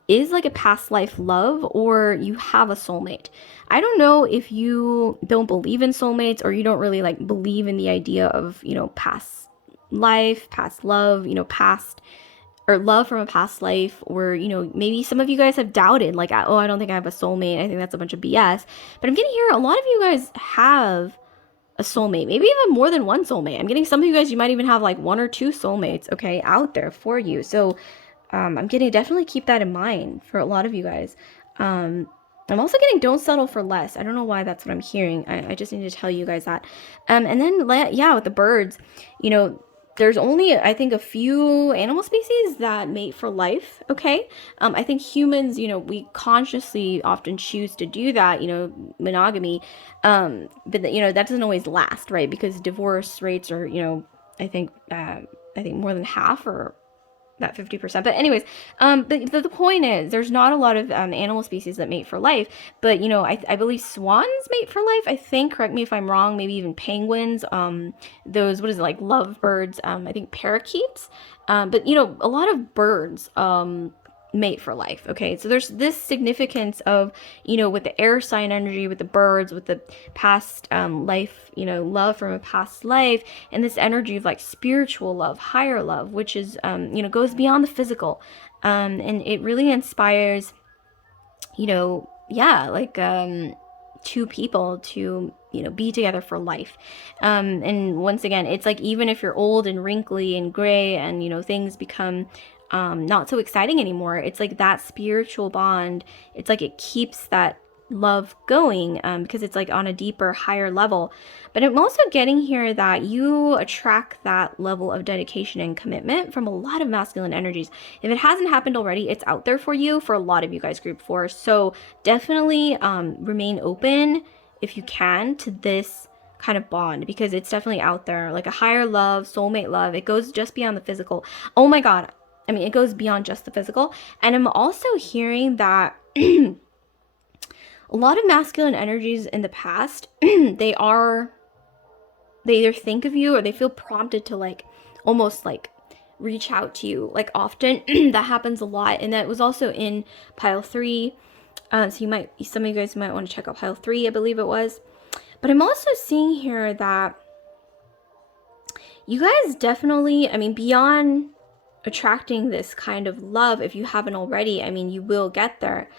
is like a past life love, or you have a soulmate. I don't know if you don't believe in soulmates, or you don't really like believe in the idea of, past life, past love, past or love from a past life, or maybe some of you guys have doubted, like, oh, I don't think I have a soulmate, I think that's a bunch of BS. But I'm getting here, a lot of you guys have a soulmate, maybe even more than one soulmate. I'm getting some of you guys, you might even have like 1 or 2 soulmates, okay, out there for you. So I'm getting, definitely keep that in mind for a lot of you guys. I'm also getting, don't settle for less. I don't know why that's what I'm hearing. I just need to tell you guys that. And then, yeah, with the birds, there's only, I think, a few animal species that mate for life, okay? I think humans, we consciously often choose to do that, monogamy. But, that doesn't always last, right? Because divorce rates are, I think more than half, or that 50%. But anyways, the point is, there's not a lot of animal species that mate for life. But, I believe swans mate for life. I think, correct me if I'm wrong, maybe even penguins, those, what is it, like lovebirds, I think parakeets. But, a lot of birds mate for life, okay? So there's this significance of, with the air sign energy, with the birds, with the past life, love from a past life, and this energy of like spiritual love, higher love, which is, goes beyond the physical. And it really inspires, yeah, like two people to, be together for life. And once again, it's like, even if you're old and wrinkly and gray and, things become not so exciting anymore, it's like that spiritual bond, it's like it keeps that love going, because it's like on a deeper, higher level. But I'm also getting here that you attract that level of dedication and commitment from a lot of masculine energies. If it hasn't happened already, it's out there for you, for a lot of you guys, group 4. So definitely remain open, if you can, to this kind of bond, because it's definitely out there, like a higher love, soulmate love. It goes just beyond the physical. Oh my god, I mean, it goes beyond just the physical. And I'm also hearing that a lot of masculine energies in the past, they either think of you, or they feel prompted to like almost like reach out to you, like often. That happens a lot. And that was also in pile 3. So some of you guys might want to check out pile 3, I believe it was. But I'm also seeing here that you guys definitely, I mean, beyond attracting this kind of love, if you haven't already, I mean, you will get there.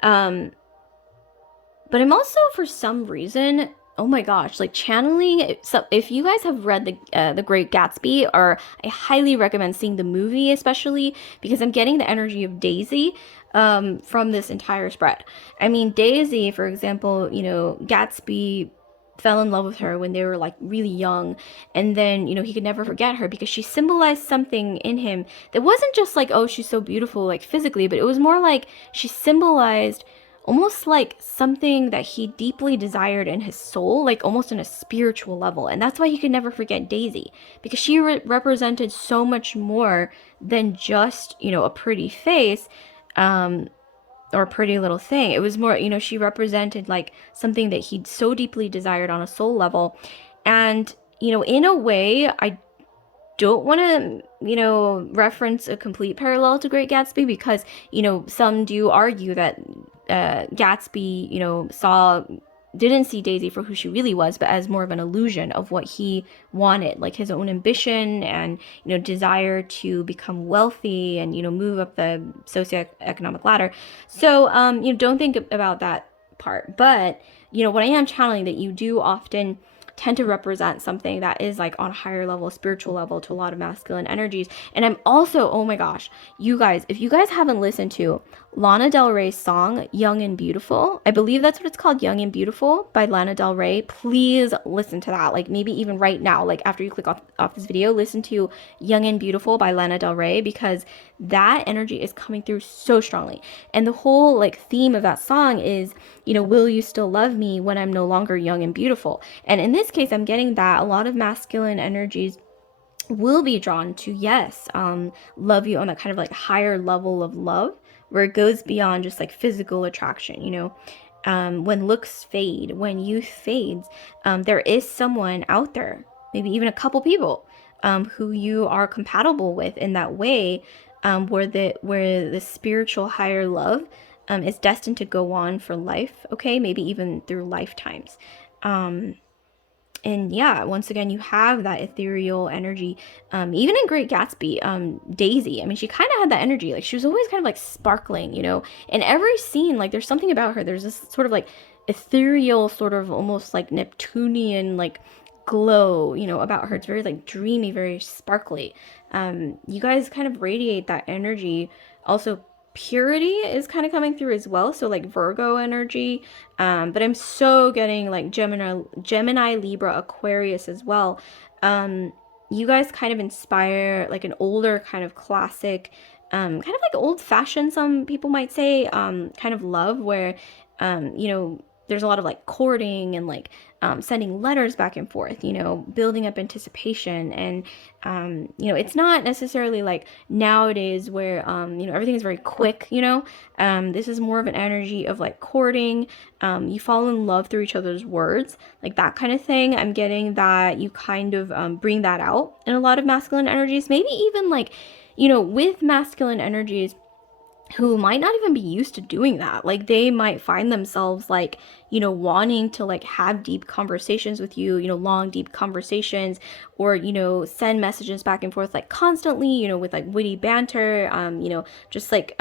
But I'm also, for some reason, oh my gosh, like channeling. So if you guys have read the Great Gatsby, or I highly recommend seeing the movie, especially because I'm getting the energy of Daisy from this entire spread. I mean, Daisy, for example, Gatsby fell in love with her when they were like really young, and then he could never forget her because she symbolized something in him that wasn't just like, oh, she's so beautiful like physically, but it was more like she symbolized almost like something that he deeply desired in his soul, like almost on a spiritual level. And that's why he could never forget Daisy, because she represented so much more than just a pretty face or a pretty little thing. It was more, she represented like something that he'd so deeply desired on a soul level. And, in a way, I don't want to, reference a complete parallel to Great Gatsby, because, some do argue that Gatsby, didn't see Daisy for who she really was, but as more of an illusion of what he wanted, like his own ambition and, desire to become wealthy and, move up the socioeconomic ladder. So, don't think about that part. But, what I am channeling, that you do often tend to represent something that is like on a higher level, spiritual level, to a lot of masculine energies. And I'm also, oh my gosh, you guys, if you guys haven't listened to Lana Del Rey's song, Young and Beautiful. I believe that's what it's called, Young and Beautiful by Lana Del Rey. Please listen to that. Like maybe even right now, like after you click off this video, listen to Young and Beautiful by Lana Del Rey, because that energy is coming through so strongly. And the whole like theme of that song is, will you still love me when I'm no longer young and beautiful? And in this case, I'm getting that a lot of masculine energies will be drawn to, yes, love you on that kind of like higher level of love where it goes beyond just like physical attraction. When looks fade, when youth fades, there is someone out there, maybe even a couple people, who you are compatible with in that way, where the spiritual higher love is destined to go on for life, okay, maybe even through lifetimes. And yeah, once again, you have that ethereal energy. Even in Great Gatsby, Daisy, I mean, she kind of had that energy. Like, she was always kind of like sparkling, In every scene, like, there's something about her. There's this sort of like ethereal, sort of almost like Neptunian, like, glow, about her. It's very like dreamy, very sparkly. You guys kind of radiate that energy. Also, purity is kind of coming through as well, so like Virgo energy, but I'm so getting like Gemini, Libra, Aquarius as well. You guys kind of inspire like an older kind of classic, kind of like old fashioned, some people might say, kind of love where, there's a lot of like courting and like sending letters back and forth, building up anticipation. And, it's not necessarily like nowadays where, everything is very quick, this is more of an energy of like courting. You fall in love through each other's words, like that kind of thing. I'm getting that you kind of bring that out in a lot of masculine energies, maybe even like, with masculine energies who might not even be used to doing that. Like they might find themselves like, wanting to like have deep conversations with you, long, deep conversations, or, send messages back and forth like constantly, with like witty banter, just like,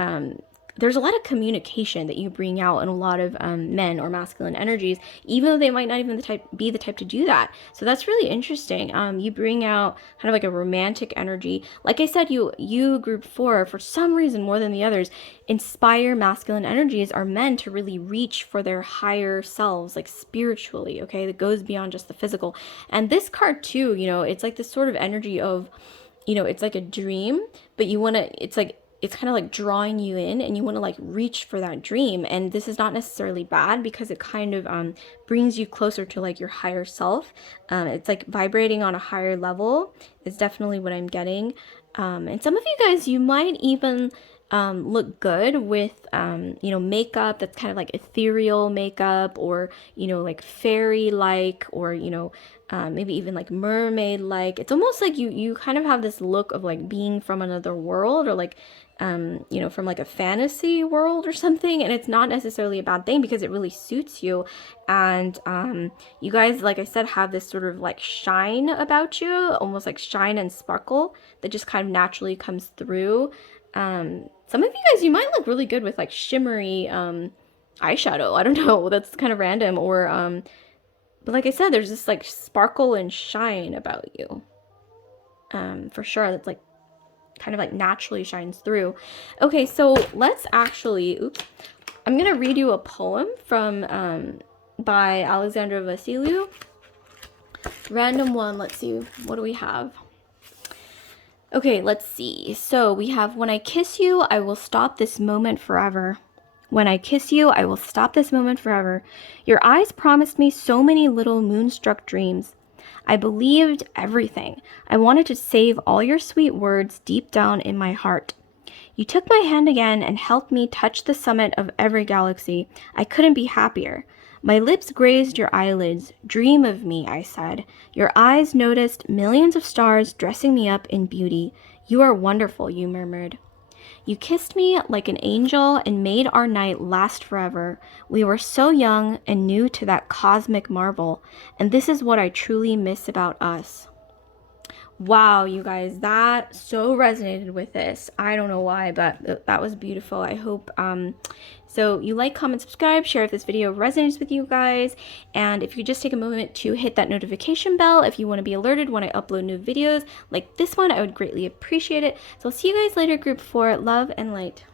there's a lot of communication that you bring out in a lot of men or masculine energies, even though they might not even be the type to do that. So that's really interesting. You bring out kind of like a romantic energy. Like I said, you group 4, for some reason more than the others, inspire masculine energies are meant to really reach for their higher selves, like spiritually, okay? That goes beyond just the physical. And this card too, it's like this sort of energy of, it's like a dream, but it's kind of like drawing you in, and you want to like reach for that dream. And this is not necessarily bad because it kind of brings you closer to like your higher self. It's like vibrating on a higher level is definitely what I'm getting. And some of you guys, you might even look good with, makeup that's kind of like ethereal makeup, or, like fairy-like, or, maybe even like mermaid-like. It's almost like you kind of have this look of like being from another world, or like, from like a fantasy world or something. And it's not necessarily a bad thing because it really suits you. And you guys, like I said, have this sort of like shine about you, almost like shine and sparkle that just kind of naturally comes through. Some of you guys, you might look really good with like shimmery eyeshadow. I don't know, that's kind of random. Or but like I said, there's this like sparkle and shine about you, for sure. That's like kind of like naturally shines through. Okay, so let's actually, I'm gonna read you a poem from by Alexandra Vassiliou. Random one. Let's see, what do we have? Okay, let's see. So we have, when I kiss you, I will stop this moment forever. When I kiss you, I will stop this moment forever. Your eyes promised me so many little moonstruck dreams. I believed everything. I wanted to save all your sweet words deep down in my heart. You took my hand again and helped me touch the summit of every galaxy. I couldn't be happier. My lips grazed your eyelids. Dream of me, I said. Your eyes noticed millions of stars dressing me up in beauty. You are wonderful, you murmured. You kissed me like an angel and made our night last forever. We were so young and new to that cosmic marvel, and this is what I truly miss about us. Wow, you guys, that so resonated with this. I don't know why, but that was beautiful. I hope so you like, comment, subscribe, share if this video resonates with you guys, and if you just take a moment to hit that notification bell if you want to be alerted when I upload new videos like this one, I would greatly appreciate it. So I'll see you guys later, group 4. Love and light.